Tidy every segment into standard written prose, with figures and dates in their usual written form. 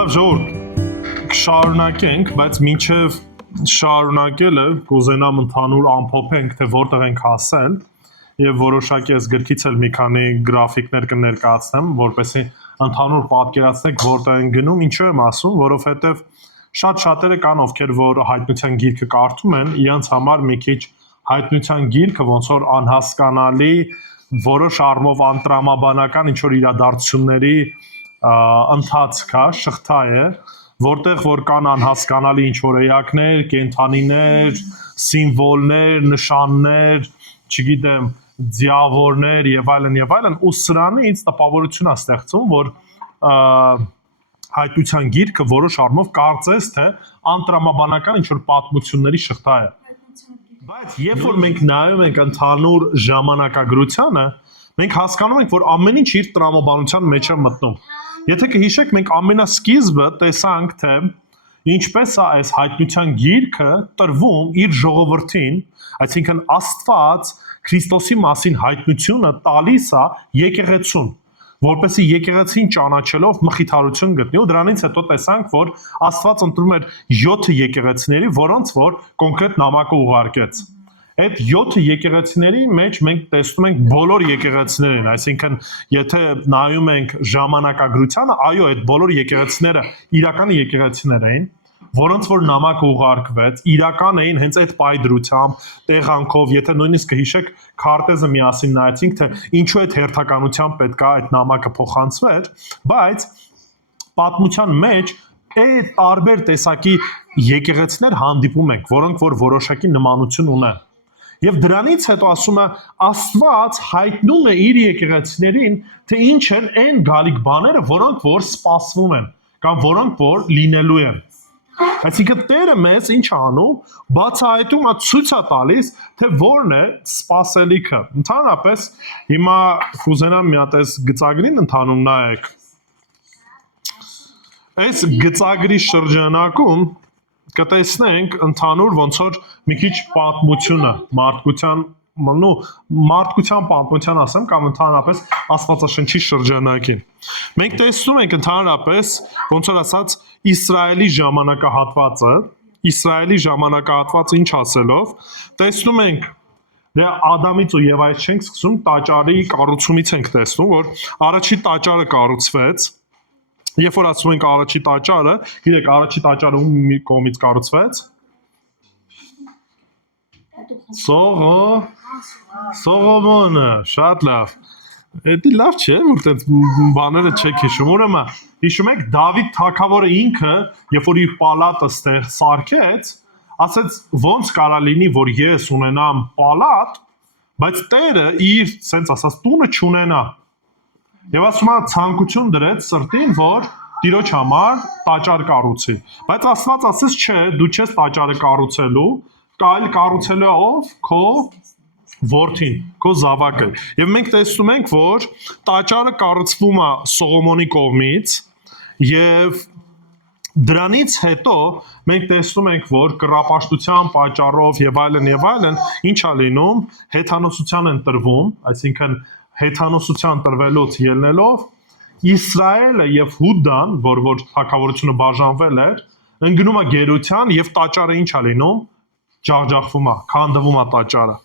Լավ ժողովուրդ, կշարունակենք, բայց մինչև շարունակելը կուզենամ ընդհանուր ամփոփենք, թե որտեղ ենք հասել եւ որոշակի այս գրքից էլ մի քանի գրաֆիկներ կներկայացնեմ, որպեսզի ընդհանուր պատկերացնեք որտեղ են գնում, ինչու եմ ասում, որովհետեւ շատերը կան, ովքեր որ հայտնության գիրքը կարդում են, իրենց համար մի քիչ հայտնության գիրքը ոնց որ անհասկանալի որոշ առումով անտրամաբանական ինչ որ իրադարձությունների ընթացք է, շղթա է, որտեղ որ կան անհասկանալի ինչ որ էակներ, կենդանիներ, սիմվոլներ, նշաններ, չգիտեմ, ձիավորներ եւ այլն, ու սրանից տպավորություն է ստեղծում, որ հայտնության գիրքը որոշ առումով կարծես թե անտրամաբանական ինչ որ պատմությունների շղթա է։ Բայց երբ որ մենք նայում ենք ընդհանուր ժամանակագրությանը, մենք հասկանում ենք, որ ամեն ինչ իր տրամաբանության մեջ է մտնում։ Եթե կհիշեք, մենք ամենասկիզբը տեսանք, թե ինչպես է այս հայտնության գիրքը տրվում իր ժողովրդին, այսինքն Աստված Քրիստոսի մասին հայտնությունը տալիս է եկեղեցուն, որպեսզի եկեղեցին ճանաչելով մխիթարություն գտնի, ու դրանից հետո տեսանք, որ Աստված ընտրում էր 7 եկեղեցիների, որոնց որ կոնկրետ նամակը ուղարկեց։ Այդ 7 եկեղեցիների մեջ մենք տեսնում ենք բոլոր եկեղեցիներին, այսինքն եթե նայում ենք ժամանակագրությանը, այո, այդ բոլոր եկեղեցիները իրական եկեղեցիներ էին, որոնց որ նամակը ուղարկվեց, իրական էին հենց այդ պայդրությամբ, տեղանքով, եթե նույնիսկ կհիշեք, քարտեզը միասին նայեցինք, թե ինչու այդ հերթականությամբ պետք է այդ նամակը փոխանցվեր, բայց պատմության մեջ այդ տարբեր տեսակի եկեղեցիներ հանդիպում ենք, որոնք որ որոշակի նմանություն ունեն։ Եվ դրանից հետո ասում է Աստված հայտնում է իր եկեղեցիներին, թե ինչ են այն գալիք բաները, որոնք որ սպասվում են, կամ որոնք որ լինելու են։ Այսինքն Տերը մեզ ինչ անում, բացահայտում է, ցույց է տալիս, թե որն է սպասելիքը։ Ընդհանրապես հիմա կուզենամ մի հատ այս գծագրին ընդհանուր նայեք։ Այս գծագրի շրջանակում կտեսնենք ընդհանուր ոնց որ մի քիչ պատմությունը մարդկության պատմության ասեմ կամ ընդհանրապես Աստվածաշնչի շրջանակին։ Մենք տեսնում ենք ընդհանրապես ոնց որ ասած Իսրայելի ժամանակահատվածը ինչ ասելով, տեսնում ենք դե Ադամից ու Եվայից չենք սկսում, տաճարի կառուցումից ենք տեսնում, որ առաջի տաճարը կառուցվեց։ Երբ որ ասում ենք առաջի տաճարը, գիտեք, առաջի տաճարը ում կողմից կառուցվեց։ Սողոմոնը, շատ լավ։ Դա լավ չէ, որ այդպես բաները չեք հիշում։ Ուրեմն, հիշում եք Դավիթ թագավորը ինքը, երբ որ իր պալատը ստեղ սարքեց, ասաց ոնց կարա լինի, որ ես ունենամ պալատ, բայց Տերը իր, սենց ասած, տունը չունենա։ Եվ ասում է ցանկություն դրեց սրտին, որ Տիրոջ համար տաճար կառուցի։ Բայց Աստված ասեց, չէ, դու չես տաճարը կառուցելու, այլ կառուցելու է ով, քո որդին, քո զավակը։ Եվ մենք տեսնում ենք, որ տաճարը կառուցվում է Սողոմոնի կողմից, եւ դրանից հետո մենք տեսնում ենք, որ կռապաշտության պատճառով եւ այլն, ինչ է լինում, հեթանոսության են տրվում, այսինքն հեթանոսության տրվելուց ելնելով Իսրայելը եւ Հուդան, որ թագավորությունը բաժանվել էր, ընկնում է գերության եւ տաճարը ինչ է լինում, ջախջախվում է, քանդվում է տաճարը։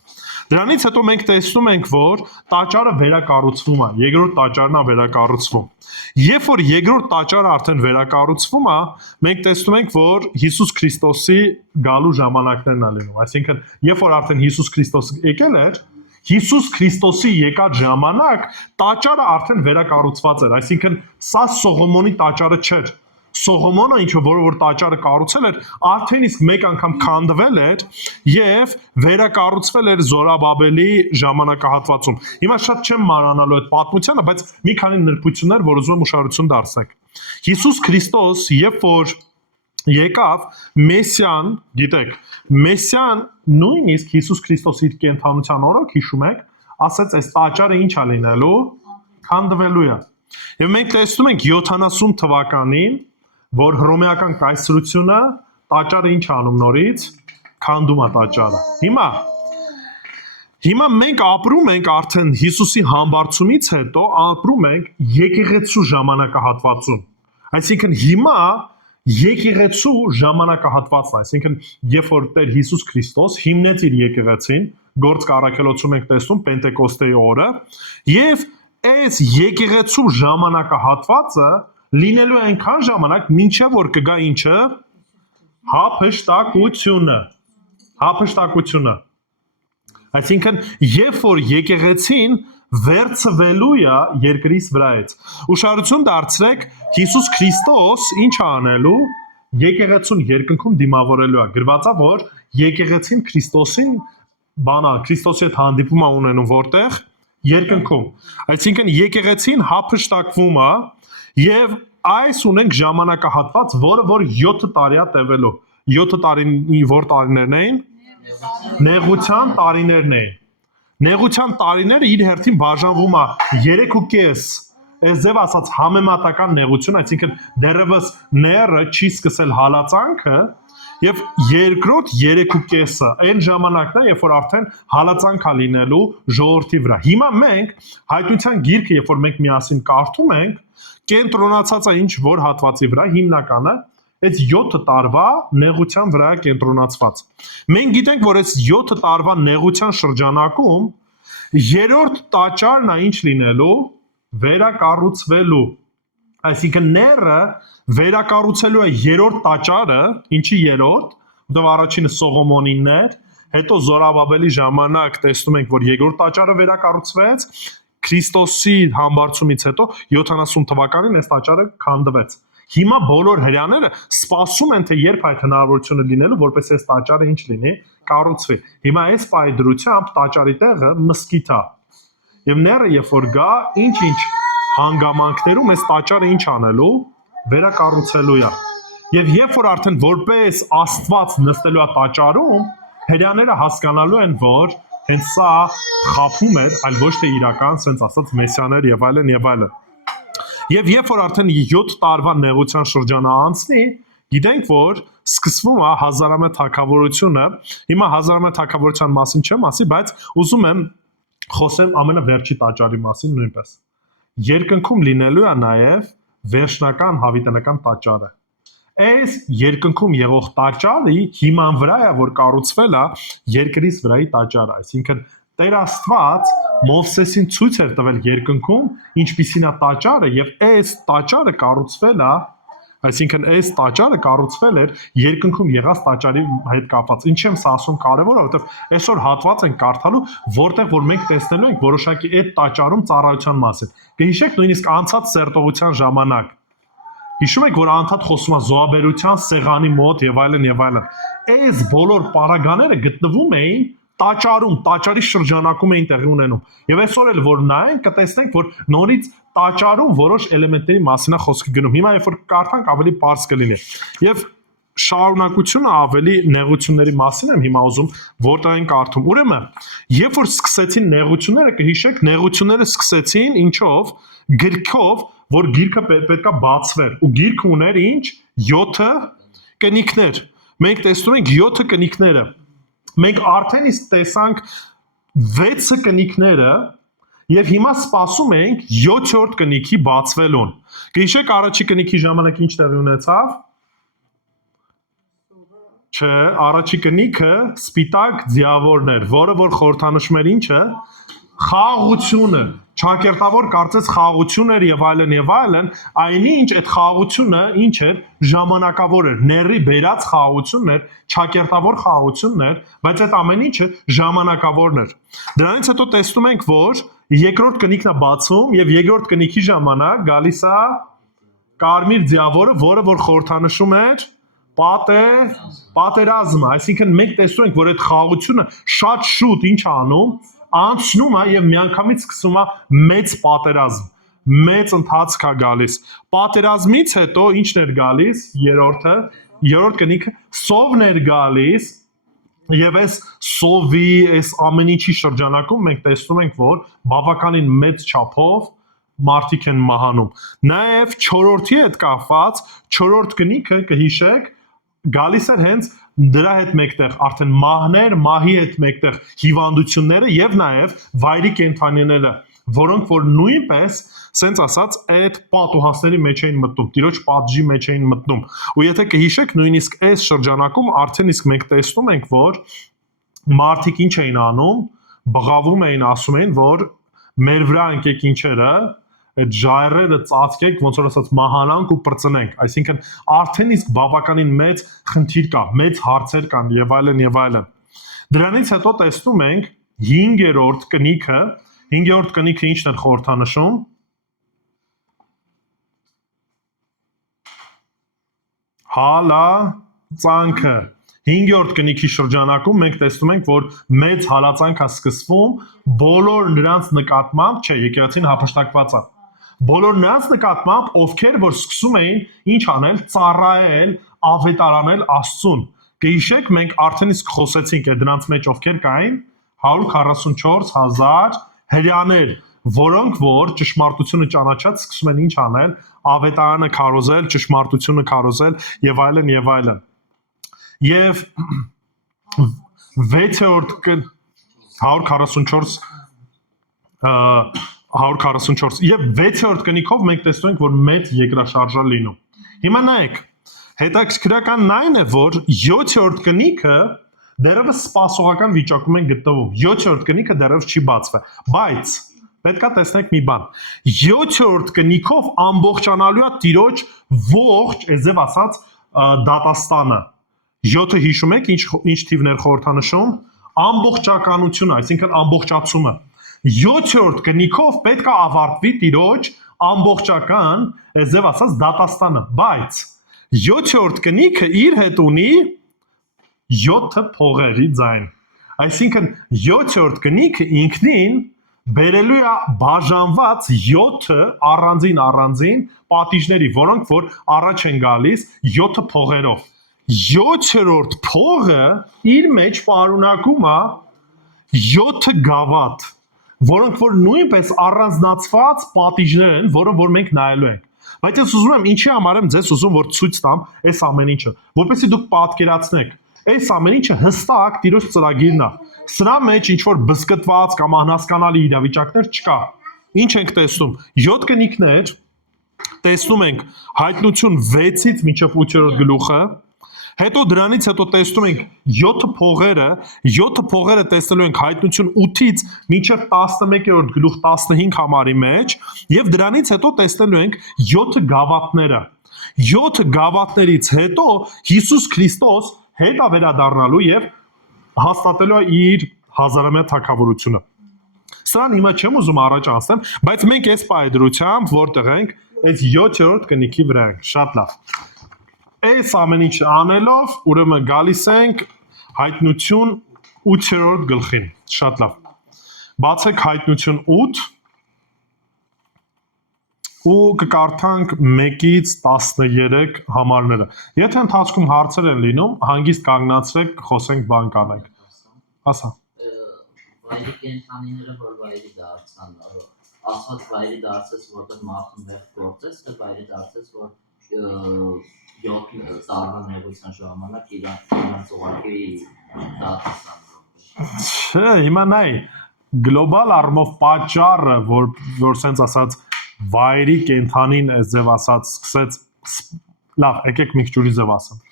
Դրանից հետո մենք տեսնում ենք, որ տաճարը վերակառուցվում է, երկրորդ տաճարն է վերակառուցվում։ Երբ որ երկրորդ տաճարը արդեն վերակառուցվում է, մենք տեսնում ենք, որ Հիսուս Քրիստոսի գալու ժամանակներն է լինում, այսինքն երբ որ արդեն Հիսուս Քրիստոսը եկել էր, Հիսուս Քրիստոսի եկած ժամանակ տաճարը արդեն վերակառուցված էր, այսինքն սա Սողոմոնի տաճարը չէր։ Սողոմոնը ինչ որ տաճարը կառուցել էր, արդեն իսկ մեկ անգամ քանդվել էր եւ վերակառուցվել էր Զորաբաբելի ժամանակահատվածում։ Հիմա շատ չեմ մանրանալու այդ պատմությանը, բայց մի քանի նրբություններ, որ ուզում եմ ուշադրություն դարձնեք։ Հիսուս Քրիստոս, երբ որ եկավ Մեսիան, գիտեք, Մեսիան նույնիսկ Հիսուս Քրիստոսի իր կենթանության օրոք հիշում եք, ասաց այս տաճարը ինչ է լինելու, քանդվելու է։ Եվ մենք տեսնում ենք 70 թվականին, որ հռոմեական կայսրությունը տաճարը ինչ անում նորից, քանդում է տաճարը։ Հիմա մենք ապրում ենք արդեն Հիսուսի համբարձումից հետո ապրում ենք եկեղեցու ժամանակահատվածում։ Այսինքն հիմա եկեղեցու ժամանակահատվածն է, այսինքն երբ որ Տեր Հիսուս Քրիստոս հիմնեց իր եկեղեցին, գործք առաքելոցում ենք տեսնում Պենտեկոստեի օրը, եւ այս եկեղեցու ժամանակահատվածը լինելու է այնքան ժամանակ, մինչև որ կգա ինչը հափշտակությունը։ Այսինքն երբ որ եկեղեցին վերցվելու է երկրից վրայից։ Ուշադրություն դարձրեք, Հիսուս Քրիստոս ինչ է անելու, եկեղեցուն երկնքում դիմավորելու է։ Գրված է, որ եկեղեցին Քրիստոսին Քրիստոսի հետ հանդիպում է ունենում որտեղ երկնքում։ Այսինքն եկեղեցին հափշտակվում է եւ այս ունենք ժամանակահատված, որը որ 7 տարի է տևելու։ 7 տարի որ տարիներն էին։ Նեղության տարիներն էին։ Նեղության տարիները իր հերթին բաժանվում է 3.5, այս ձև ասած համեմատական նեղություն, այսինքն դեռևս ները չի սկսել հալածանքը, եւ երկրորդ 3.5-ը այն ժամանակն է, երբ որ արդեն հալածանք է լինելու ժողովրդի վրա։ Հիմա մենք հայտնության գիրքը, երբ որ մենք միասին կարդում ենք, կենտրոնացած է ինչ որ հատվածի վրա, հիմնականը այս 7 տարվա նեղության վրա կենտրոնացված։ Մենք գիտենք, որ այս 7 տարվա նեղության շրջանակում երրորդ տաճարն է ինչ լինելու, վերակառուցվելու։ Այսինքն ները վերակառուցելու է երրորդ տաճարը, ինչի երրորդ, որտեղ առաջինը Սողոմոնինն էր, հետո Զորաբաբելի ժամանակ տեսնում ենք, որ երկրորդ տաճարը վերակառուցվեց, Քրիստոսի համբարձումից հետո 70 թվականին այս տաճարը քանդվեց։ Հիմա բոլոր հրեաները սպասում են, թե երբ այդ հնարավորությունը լինելու, որպես այս տաճարը ինչ լինի, կառուցվի։ Հիմա այս պայդրությամբ տաճարի տեղը մզկիթ է։ Եվ ները երբ որ գա, ինչ-ինչ հանգամանքներում այս տաճարը ինչ անելու, վերակառուցելու է։ Եվ երբ որ արդեն որպես Աստված նստելու է տաճարում, հրեաները հասկանալու են, որ հենց սա խաբում էր, այլ ոչ թե իրական, ասենց ասած մեսիաներ եւ այլն եւ այլն։ Եվ երբ որ արդեն 7 տարվա նեղության շրջանը անցնի, գիտենք, որ սկսվում է հազարամյա թագավորությունը։ Հիմա հազարամյա թագավորության մասին չեմ ասի, բայց ուզում եմ խոսեմ ամենավերջի տաճարի մասին նույնպես։ Երկնքում լինելու է նաև վերջնական հավիտենական տաճարը։ Այս երկնքում եղող տաճարի հիման վրա է, որ կառուցվել է երկրից վրայի տաճարը, այսինքն Տեր Աստված Մովսեսին ցույց էր տվել երկնքում, ինչպիսին է տաճարը, եւ այս տաճարը կառուցվել է, այսինքն այս տաճարը կառուցվել էր երկնքում եղած տաճարի հետ կապված։ Ինչի՞ եմ սա ասում կարևոր, որովհետեւ այսօր հատված են կարդալու, որտեղ որ մենք տեսնելու ենք որոշակի այդ տաճարում ծառայության մասին։ Կհիշեք նույնիսկ անցած սերտողության ժամանակ։ Հիշում եք, որ անդադ խոսում է զոհաբերության սեղանի մոտ եւ այլն եւ այլն։ Այս բոլոր պարագաները գտնվում էին տաճարում, տաճարի շրջանակում էին տեղի ունենում։ Եվ այսօր էլ որ նայենք, կտեսնենք, որ նորից տաճարում որոշ էլեմենտների մասին է խոսքը գնում։ Հիմա երբ որ կարդանք, ավելի པարզ կլինի։ Եվ շարունակությունը ավելի նեղությունների մասին եմ հիմա ուզում, որտեղ են կարդում։ Ուրեմն, երբ որ սկսեցին նեղությունները, կհիշեք, նեղությունները սկսեցին ինչով, գրքով, որ գիրքը պետքա բացվեր, ու գիրքը ուներ ինչ 7 կնիքներ։ Մենք տեսնում ենք 7 կնիքները։ Մենք արդեն իսկ տեսանք 6 կնիքները եւ հիմա սպասում ենք 7-րդ կնիքի բացվելուն։ Գիշեք առաջի կնիքի ժամանակ ինչ տեղի ունեցավ։ Չէ, առաջի կնիքը սպիտակ ձիավորն էր, որը որ խորհրդանշում էր ինչը, խաղաղությունը, ճակերտավոր կարծես խաղաղություն էր եւ այլն, այնինչ այդ խաղաղությունը ինչ էր, ժամանակավոր էր, ների բերած խաղաղությունն էր, ճակերտավոր խաղաղությունն էր, բայց այդ ամեն ինչը ժամանակավորն էր։ Դրանից հետո տեսնում ենք, որ երկրորդ կնիքն է բացվում եւ երկրորդ կնիքի ժամանակ գալիս է կարմիր ձիավորը, որը որ խորհրդանշում էր պատերազմը, այսինքն մենք տեսնում ենք, որ այդ խաղաղությունը շատ շուտ ինչ անում, անցնում է եւ միանգամից սկսում է մեծ պատերազմ, մեծ ընթացք է գալիս։ Պատերազմից հետո ինչն էր գալիս, երրորդ կնիքը սովն էր գալիս, եւ այս սովի, այս ամեն ինչի շրջանակում մենք տեսնում ենք, որ բավականին մեծ չափով մարդիկ են մահանում։ Նաեւ 4-րդի հետ կապված 4-րդ կնիքը կհիշեք գալիս էր հենց դրա հետ մեկտեղ արդեն մահներ, մահի հետ մեկտեղ հիվանդությունները եւ նաեւ վայրի կենդանիները որոնք որ նույնպես սենց ասած այդ պատուհասների մեջ էին մտնում, տիրոջ պատժի մեջ էին մտնում։ Ու եթե կհիշեք, նույնիսկ այս շրջանակում արդեն իսկ մենք տեսնում ենք, որ մարդիկ ինչ էին անում, բղավում էին, ասում էին, որ մեր վրա ընկեք ինչերը, այդ ժայռերը ծածկեք, ոնց որ ասած մահանանք ու պրծնենք, այսինքն արդեն իսկ բավականին մեծ խնդիր կա, մեծ հարցեր կան եւ այլն եւ այլն։ Դրանից հետո տեսնում ենք 5-րդ կնիքը, 5-րդ կնիքը ինչն է խորհրդանշում։ Հալածանքը։ 5-րդ կնիքի շրջանակում մենք տեսնում ենք, որ մեծ հալածանք է սկսվում բոլոր նրանց նկատմամբ, չէ, եկեղեցին հափշտակված է։ Բոլոր նրանց նկատմամբ, ովքեր որ սկսում էին ինչ անել, ծառայել, ավետարանել Աստծուն։ Կհիշեք, մենք արդեն իսկ խոսեցինք այդ դրանց մեջ ովքեր կային 144,000 հրյաներ, որոնք որ ճշմարտությունը ճանաչած սկսում են ինչ անել, ավետարանը քարոզել, ճշմարտությունը քարոզել եւ այլն եւ այլն։ Եվ 6-րդ 144 եւ 6-րդ կնիքով մենք տեսնում ենք, որ մեծ երկրաշարժ է լինում։ Հիմա նայեք, հետաքրքրականն այն է, որ 7-րդ կնիքը դեռևս սպասողական վիճակում են գտնվում։ 7-րդ կնիքը դեռևս չի բացվել, բայց պետքա տեսնենք մի բան։ 7-րդ կնիքով ամբողջանալու է Տիրոջ ողջ, այսպես ասած, դատաստանը։ 7-ը հիշում եք, ինչ թիվներ խորհրդանշում, ամբողջականությունը, այսինքն ամբողջացումը։ 7-րդ կնիքով պետք է ավարտվի Տիրոջ ամբողջական, այսպես ասած, դատաստանը, բայց 7-րդ կնիքը իր հետ ունի 7 փողերի ձայն։ Այսինքն 7-րդ կնիքը ինքնին բերելու է բաժանված 7 առանձին պատիժների, որոնք որ առաջ են գալիս 7 փողերով։ 7-րդ փողը իր մեջ պարունակում է 7 գավաթ, որոնք որ նույնպես առանձնացված պատիժներ են, որոնք որ մենք նայելու ենք։ Բայց ես ուզում եմ ինչի համար եմ ձեզ ուզում որ ցույց տամ այս ամեն ինչը, որպեսզի դուք պատկերացնեք, այս ամեն ինչը հստակ Տիրոջ ծրագիրն է։ Սրա մեջ ինչ որ բզկտված կամ անհասկանալի իրավիճակներ չկա։ Ինչ ենք տեսնում։ 7 կնիքներ, տեսնում ենք Հայտնություն 6-ից մինչև 8-րդ գլուխը, հետո դրանից հետո տեսնում ենք 7 փողերը, 7 փողերը տեսնելու ենք Հայտնություն 8-ից մինչև 11-րդ գլուխ 15 համարի մեջ, եւ դրանից հետո տեսնելու ենք 7 գավաթները։ 7 գավաթներից հետո Հիսուս Քրիստոս հետ է վերադառնալու եւ հաստատելու է իր հազարամյա թագավորությունը։ Սրան հիմա չեմ ուզում առաջ անցնեմ, բայց մենք այս պայդրությամբ որտեղ ենք, այս 7-րդ կնիքի վրա ենք, շատ լավ։ Այս ամեն ինչը անելով, ուրեմն գալիս ենք Հայտնություն 8-րդ գլխին, շատ լավ։ Բացեք Հայտնություն 8 ու կկարդանք 1-ից 13 համարները։ Եթե ընթացքում հարցեր են լինում, հանգիստ կանգնացրեք, խոսենք, բան կանենք։ Ասա։ Վայրի կենթանիները, որ վայրի դարձան, Աստված վայրի դարձեց, որտեղ մարդուն վեղ գործեց, թե վայրի դարձեց, որ 7 տարվա նեղության ժամանակ իրանց ուղղակի դարձան։ Չէ, հիմա նայ, գլոբալ առումով պատճառը, որ սենց ասած վայրի կենթանին այս ձև ասած սկսեց, լավ, եկեք մի քիչ ուրիշ ձև ասեմ։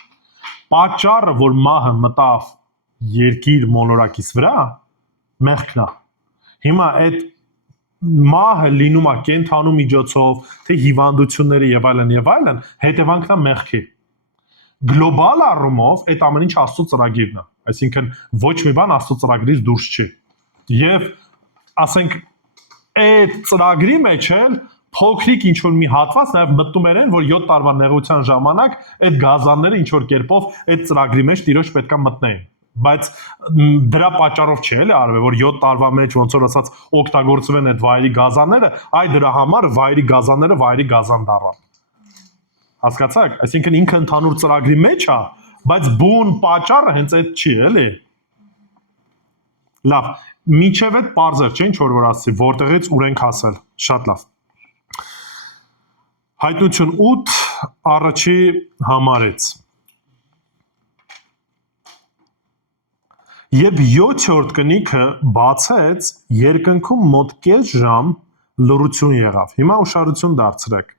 Պատճառը, որ մահը մտավ երկիր մոլորակից վրա, մեղքն է։ Հիմա այդ մահը լինում է կենթանու միջոցով, թե հիվանդությունների եւ այլն, հետևանքն է մեղքի։ Գլոբալ առումով այդ ամեն ինչ Աստծո ծրագիրն է, այսինքն ոչ մի բան Աստծո ծրագրից դուրս չի։ Եվ ասենք այդ ծրագրի մեջ էլ փոքրիկ ինչ որ մի հատված նաև մտնում են, որ 7 տարվա նեղության ժամանակ այդ գազանները ինչ որ կերպով այդ ծրագրի մեջ Տիրոջ պետքա մտնեին։ Բայց դրա պատճառով չի էլի արվել, որ 7 տարվա մեջ ոնց որ ասած օգտագործվեն այդ վայրի գազանները, այ դրա համար վայրի գազանները վայրի գազան դառան։ Հասկացաք, այսինքն ինքը ընդհանուր ծրագրի մեջ է, բայց բուն պատճառը հենց այդ չի, էլի։ Լավ, մինչև այդ բարձր չէ, ինչ որ ասացի, որտեղից ուր ենք հասել, շատ լավ։ Հայտնություն 8 առաջի համարից։ Երբ 7-րդ կնիքը բացեց, երկնքում մոտ կես ժամ լռություն եղավ։ Հիմա ուշադրություն դարձրեք։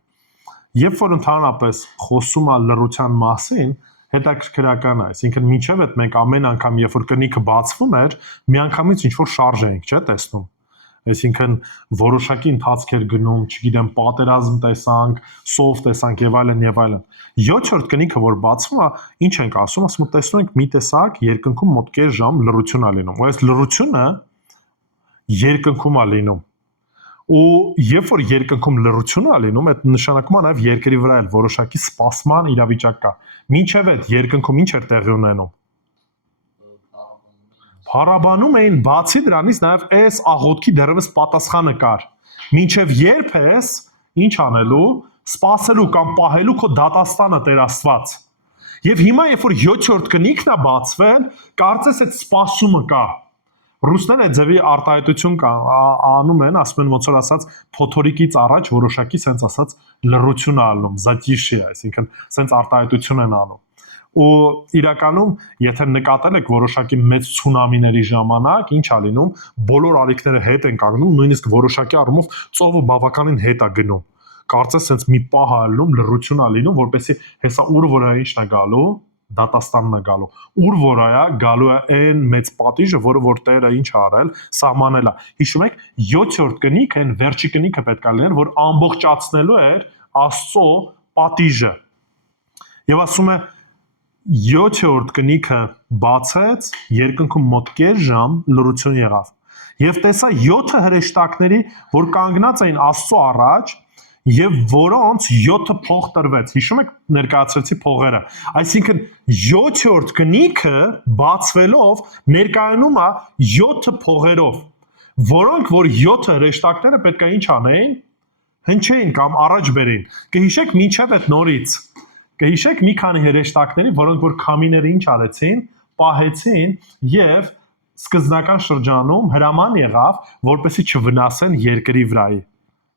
Երբ որ ընդհանրապես խոսում է լռության մասին, հետաքրքրական է, այսինքն մինչև այդ մենք ամեն անգամ, երբ որ կնիքը բացվում էր, միանգամից ինչ որ շարժ էինք, չէ՞, տեսնում։ Այսինքն որոշակի ընթացք էր գնում, չգիտեմ, պատերազմ տեսանք, սով տեսանք եւ այլն եւ այլն։ 7-րդ կնիքը որ բացվում է, ինչ ենք ասում, ասում ենք տեսնում ենք մի տեսակ երկնքում մոտ կես ժամ լռություն է լինում։ Ու այս լռությունը երկնքում է լինում։ Ու երբ որ երկնքում լռություն է լինում, այդ նշանակում է նաև երկրի վրա էլ որոշակի սպասման իրավիճակ կա։ Մինչև այդ երկնքում ինչ էր տեղի ունենում։ Փառաբանում էին, բացի դրանից նաև այս աղոթքի դեռևս պատասխանը կար։ Մինչև երբ ես ինչ անելու, սպասելու կամ պահելու քո դատաստանը Տեր Աստված։ Եվ հիմա երբ որ 7-րդ կնիքն է բացվել, կարծես այդ սպասումը կա։ Ռուսները ձևի արտահայտություն անում են, ասում են ոնց որ ասած փոթորիկից առաջ որոշակի sense ասած լռություն է ալնում, զատիշի, այսինքն sense արտահայտություն են անում։ Ու իրականում, եթե նկատել եք որոշակի մեծ ցունամիների ժամանակ, ինչ է լինում, բոլոր ալիքները հետ են կանգնում, նույնիսկ որոշակի առումով ծովը բավականին հետ է գնում։ Կարծես sense մի պահ է լինում, լռություն է լինում, որպեսզի հեսա ուր որ ինչն է գալու, դատաստանն է գալու։ Ուր որ է գալու է այն մեծ պատիժը, որը որ Տերը ինչ է արել, սահմանել է։ Հիշում եք 7-րդ կնիքը, այն վերջի կնիքը պետք է լիներ, որ ամբողջացնելու էր Աստծո պատիժը։ Եվ ասում է 7-րդ կնիքը բացեց, երկնքում մոտ կես ժամ լռություն եղավ։ Եվ տեսա 7 հրեշտակների, որ կանգնած էին Աստծո առաջ, եւ որոնց 7 փող տրվեց։ Հիշում եք ներկայացրեցի փողերը։ Այսինքն 7-րդ կնիքը բացվելով ներկայանում է 7 փողերով, որոնք որ 7 հրեշտակները պետք է ինչ անեին, հնչեին կամ առաջ բերեին։ Կհիշեք մինչև այդ նորից։ Կհիշեք մի քանի հրեշտակների, որոնք որ քամիները ինչ արեցին, պահեցին եւ սկզբնական շրջանում հրաման եղավ, որպեսզի չվնասեն երկրի վրայի։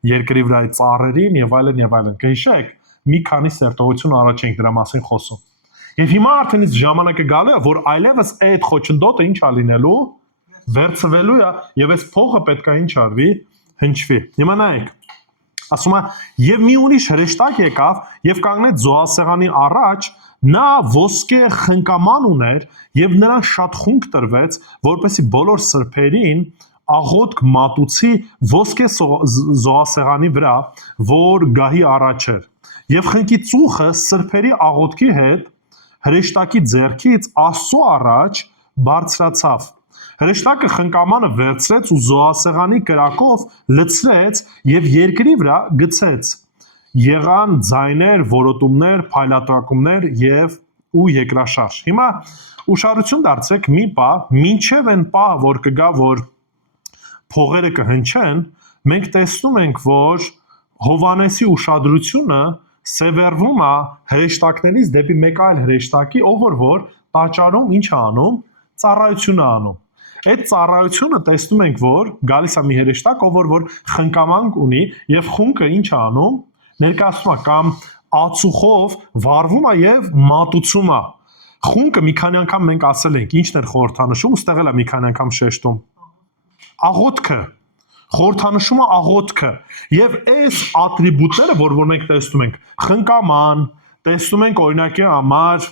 Երկրի վրայի ծառերին եւ այլն եւ այլն։ Կհիշեք, մի քանի սերտողություն առաջ ենք դրա մասին խոսում։ Եվ հիմա արդեն իսկ ժամանակը գալու է, որ այլևս այդ խոչընդոտը ինչ է լինելու, վերցվելու է եւ այս փողը պետք է ինչ արվի, հնչվի։ Հիմա նայեք։ Ասում է, եւ մի ուրիշ հրեշտակ եկավ եւ կանգնեց զոհասեղանի առաջ, նա ոսկե խնկաման ուներ եւ նրան շատ խունկ տրվեց, որպեսզի բոլոր սրբերին աղոթք մատուցի ոսկե զոհասեղանի վրա, որ գահի առաջ էր։ Եվ խնկի ծուխը սրբերի աղոթքի հետ հրեշտակի ձեռքից Աստծո առաջ բարձրացավ։ Հրեշտակը խնկամանը վերցրեց ու զոհասեղանի կրակով լցրեց եւ երկրի վրա գցեց։ Եղան ձայներ, որոտումներ, փայլատակումներ եւ երկրաշարժ։ Հիմա ուշադրություն դարձրեք մի պահ, մինչև այն պահը, որ կգա, որ փողերը կհնչեն, մենք տեսնում ենք, որ Հովանեսի ուշադրությունը սևեռվում է հրեշտակներից դեպի մեկ այլ հրեշտակի, ով որ տաճարում ինչ է անում, ծառայություն է անում։ Այդ ծառայությունը տեսնում ենք, որ գալիս է մի հրեշտակ, ով որ խնկամանք ունի եւ խունկը ինչ է անում, ներկայացնում է կամ ածուխով վառվում է եւ մատուցում է։ Խունկը մի քանի անգամ մենք ասել ենք, ինչն էր խորհրդանշում, ուստեղ էլ է մի քանի անգամ շեշտում։ Աղոթքը, խորհրդանշում է աղոթքը եւ այս ատրիբուտները, որ մենք տեսնում ենք, խնկաման, տեսնում ենք օրինակի համար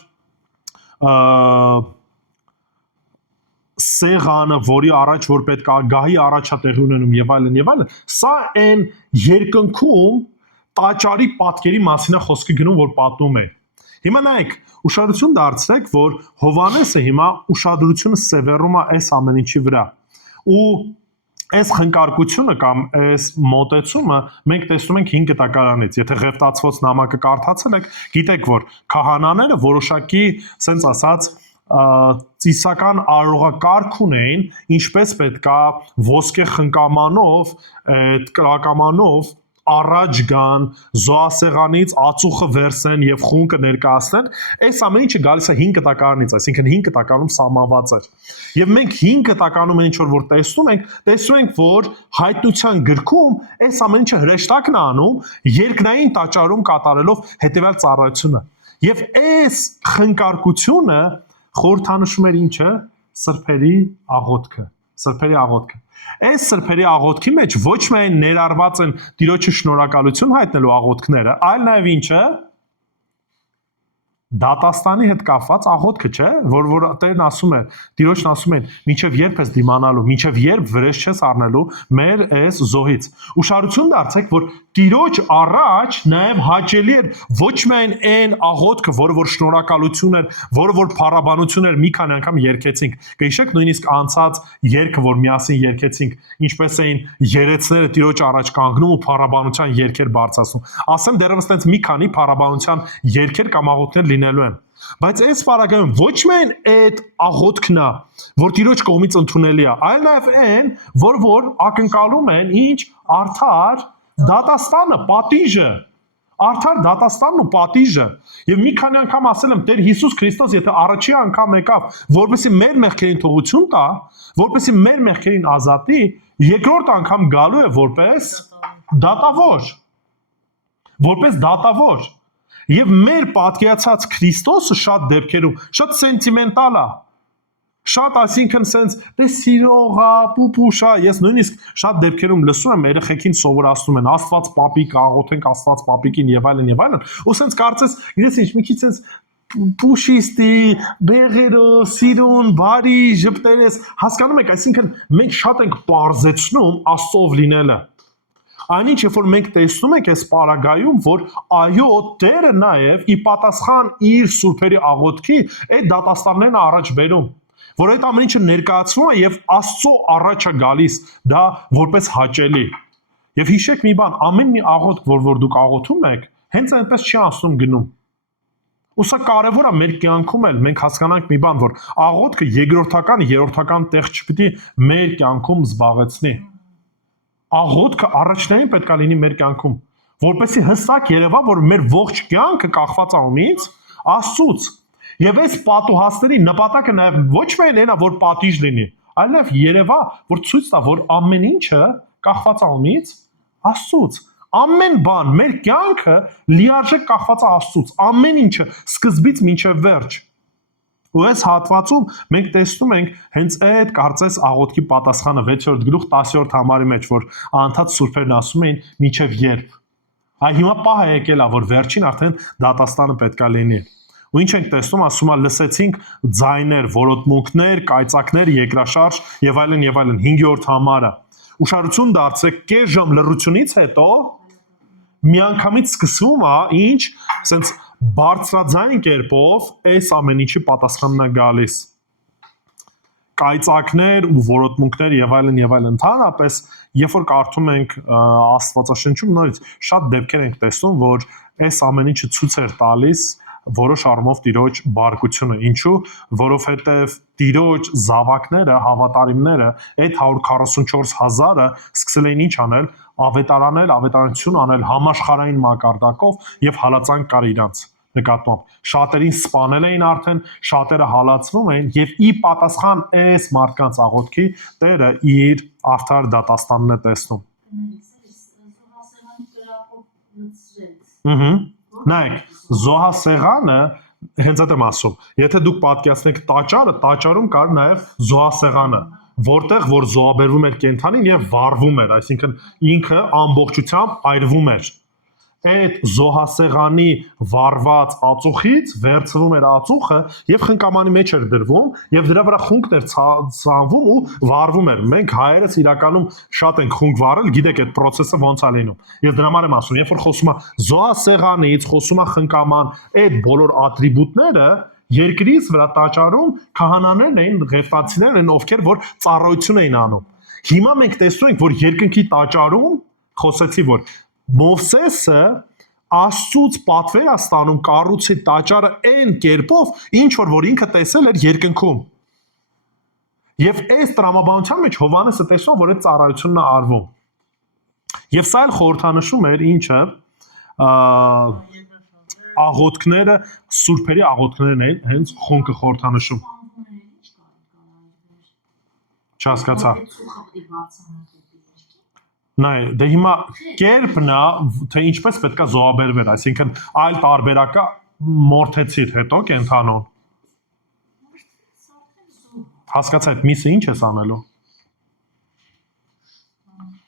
սեղանը, որի առաջ որ պետք է գահի առաջ է տեղի ունենում եւ այլն, սա այն երկնքում տաճարի պատկերի մասին է խոսքը գնում, որ պատմում է։ Հիմա նայեք, ուշադրություն դարձրեք, որ Հովանեսը հիմա ուշադրությունը սևեռում է այս ամեն ինչի վրա։ Ու այս խնկարկությունը կամ այս մոտեցումը մենք տեսնում ենք 5 տակարանից։ Եթե Ղևտացված նամակը կարդացել եք, գիտեք, որ քահանաները որոշակի, ասենց ասած, ծիսական արարողակարգ ունեին, ինչպես պետքա ոսկե խնկամանով, այդ կրակամանով առաջ գան, զոհասեղանից ածուխը վերցնեն եւ խունկը ներկայացնեն, այս ամեն ինչը գալիս է 5 տակարանից, այսինքն 5 տակարանում սահմանված էր։ Եվ մենք 5 տակարանում ինչ որ տեսնում ենք, որ հայտնության գրքում այս ամեն ինչը հրեշտակն է անում, երկնային տաճարում կատարելով հետեւյալ ծառայությունը։ Եվ այս խնկարկությունը խորհրդանշում էր ինչը, սրբերի աղոթքը։ Սրբերի աղոթքը։ Այս սրբերի աղոթքի մեջ ոչ միայն ներառված են Տիրոջը շնորհակալություն հայտնելու աղոթքները, այլ նաև ինչը դատաստանի հետ կապված աղոթքը, չէ, որ Տերն ասում է, Տիրոջն ասում են, մինչև երբ ես դիմանալու, մինչև երբ վրեժ չես առնելու մեր այս զոհից։ Ուշադրություն դարձեք, որ Տիրոջ առաջ նաև հաճելի էր ոչ միայն այն աղոթքը, որ շնորհակալություն էր, որ փառաբանություն էր, մի քանի անգամ երգեցինք։ Կհիշեք նույնիսկ անցած երգը, որ միասին երգեցինք, ինչպես էին երեցները Տիրոջ առաջ կանգնում ու փառաբանության երգեր բարձրացնում։ Ասեմ դեռևս տենց մի քանի փառաբանության երգեր կամ աղոթքներ լինելու են։ Բայց այս բaragայում ոչ միայն այդ աղոթքն է, որ Տիրոջ կողմից ընդունելի է, այլ նաև այն, որ ակնկալում են ինչ արդար դատաստանը, պատիժը, արդար դատաստանն ու պատիժը։ Եվ մի քանի անգամ ասել եմ, Տեր Հիսուս Քրիստոս, եթե առաջի անգամ եկավ, որպեսզի մեր մեղքերին թողություն տա, որպեսզի մեր մեղքերին ազատի, երկրորդ անգամ գալու է որպես դատավոր։ Որպես դատավոր։ Եվ մեր պատկերացած Քրիստոսը շատ դեպքերում շատ սենտիմենտալ է։ Շատ, այսինքն, սենց դե սիրող է, պուպուշ է, ես նույնիսկ շատ դեպքերում լսում եմ երեխեքին սովորացնում են Աստված պապիկ, աղոթենք Աստված պապիկին եւ այլն, ու սենց կարծես, գիտես ինչ, մի քիչ սենց պուշիստի, բեղերով, սիրուն, բարի, ժպտերես, հասկանում եք, այսինքն մենք շատ ենք պարզեցնում Աստծով լինելը։ Այնինչ, երբ որ մենք տեսնում ենք այս պարագայում, որ այո, Տերը նաև ի պատասխան իր սուրբերի աղոթքի այդ դատաստաններն առաջ բերում, որ այդ ամեն ինչը ներկայացվում է եւ Աստծո առաջ է գալիս, դա որպես հաճելի։ Եվ հիշեք մի բան, ամեն մի աղոթք, որ դուք աղոթում եք, հենց այնպես չի անցնում գնում։ Ու սա կարևոր է մեր կյանքում էլ մենք հասկանանք մի բան, որ աղոթքը երկրորդական, երրորդական տեղ չպիտի մեր կյանքում զբաղեցնի։ Աղոթքը առաջնային պետք է լինի մեր կյանքում, որպեսզի հստակ երևա, որ մեր ողջ կյանքը կախված է ումից Աստծուց։ Եվ այս պատուհասների նպատակը նաև ոչ միայն այն է, որ պատիժ լինի, այլ նաև երևա, որ ցույց տա, որ ամեն ինչը կախված է ումից Աստծուց։ Ամեն բան, մեր կյանքը լիարժեք կախված է Աստծուց, ամեն ինչը սկզբից մինչև վերջ։ Ու այս հատվածում մենք տեսնում ենք հենց այդ կարծես աղոթքի պատասխանը 6-րդ գլուխ 10-րդ համարի մեջ, որ անդադ սուրբերն ասում էին մինչև երբ։ Այ հիմա պահը եկել է, որ վերջին արդեն դատաստանը պետք է լինի։ Ու ինչ ենք տեսնում, ասում է լսեցինք ձայներ, որոտմունքներ, կայծակներ, երկրաշարժ եւ այլն 5-րդ համարը։ Ուշադրություն դարձեք, կես ժամ լռությունից հետո միանգամից սկսվում է ինչ, սենց բարձրաձայն կերպով այս ամեն ինչի պատասխանն է գալիս։ Կայծակներ ու որոտմունքներ եւ այլն ընդհանրապես, երբ որ կարդում ենք Աստվածաշնչում, նորից շատ դեպքեր ենք տեսնում, որ այս ամեն ինչը ցույց էր տալիս որոշ առումով Տիրոջ բարկությունը։ Ինչու? Որովհետև Տիրոջ զավակները, հավատարիմները, այդ 144,000-ը սկսել էին ինչ անել, ավետարանություն անել համաշխարհային մակարդակով եւ հալածանք կար իրանց նկատմամբ։ Շատերին սպանել էին արդեն, շատերը հալածվում էին եւ ի պատասխան այս մարդկանց աղոթքի Տերը իր արդար դատաստանն է տեսնում։ Նայեք, զոհասեղանը հենց այդ եմ ասում։ Եթե դուք պատկերացնեք տաճարը, տաճարում կար նաև զոհասեղանը, որտեղ որ զոհաբերվում էր կենդանին եւ վառվում էր, այսինքն ինքը ամբողջությամբ այրվում էր։ Այդ զոհասեղանի վառված ածուխից վերցվում էր ածուխը եւ խնկամանի մեջ էր դրվում եւ դրա վրա խունկն էր ցանվում ու վառվում էր։ Մենք հայերս իրականում շատ ենք խունկ վառել, գիտեք այդ process-ը ոնց է լինում։ Ես դրա համար եմ ասում, երբ որ խոսում է զոհասեղանից, խոսում է խնկաման, այդ բոլոր ատրիբուտները երկրից վրա տաճարում քահանաներն էին, ղևտացիներն են, ովքեր որ ծառայություն էին անում։ Հիմա մենք տեսնում ենք, որ երկնքի տաճարում խոսեցի, որ Մովսեսը Աստծուց պատվեր է ստանում կառուցի տաճարը այն կերպով, ինչ որ ինքը տեսել էր երկնքում։ Եվ այս տրամաբանության մեջ Հովհաննեսը տեսնում, որ այդ ծառայությունն է արվում։ Եվ սա էլ խորհրդանշում էր ինչը աղոթքները, սուրբերի աղոթքներն են հենց խոնքը խորհրդանշում։ Չհասկացա։ Նայ, դե հիմա կերպն է, թե ինչպես պետք է զոհաբերվեր, այսինքն այլ տարբերակը մորթեցիր հետո կենթանուն։ Հասկացա, այդ միսը ինչ ես անելու։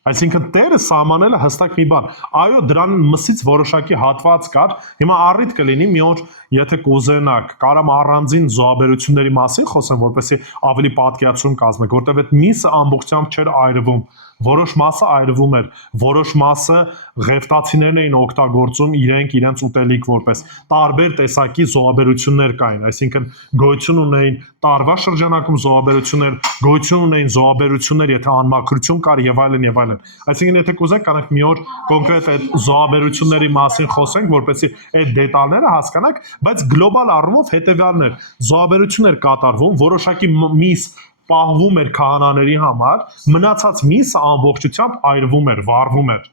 Այսինքն Տերը սահմանել է հստակ մի բան։ Այո, դրան մսից որոշակի հատված կար։ Հիմա առիթ կլինի մի օր, եթե կուզենաք, կարամ առանձին զոհաբերությունների մասին խոսեմ, որպեսզի ավելի պատկերացում կազմեք, որտեղ այդ միսը ամբողջությամբ չէր այրվում։ Որոշ մասը այրվում էր, որոշ մասը ղևտացիներն էին օգտագործում իրենց ուտելիք որպես տարբեր տեսակի զոհաբերություններ կային, այսինքն գոյություն ունեին տարվա շրջանակում զոհաբերություններ, գոյություն ունեին զոհաբերություններ, եթե անմաքրություն կար եւ այլն եւ այլն։ Այսինքն եթե կուզեք, կարող մի օր կոնկրետ այդ զոհաբերությունների մասին խոսենք, որպեսզի այդ դետալները հասկանաք, բայց գլոբալ առումով հետեւյալն էր. զոհաբերություններ կատարվում, որոշակի միս պահվում էր քահանաների համար, մնացած միսը ամբողջությամբ այրվում էր, վառվում էր։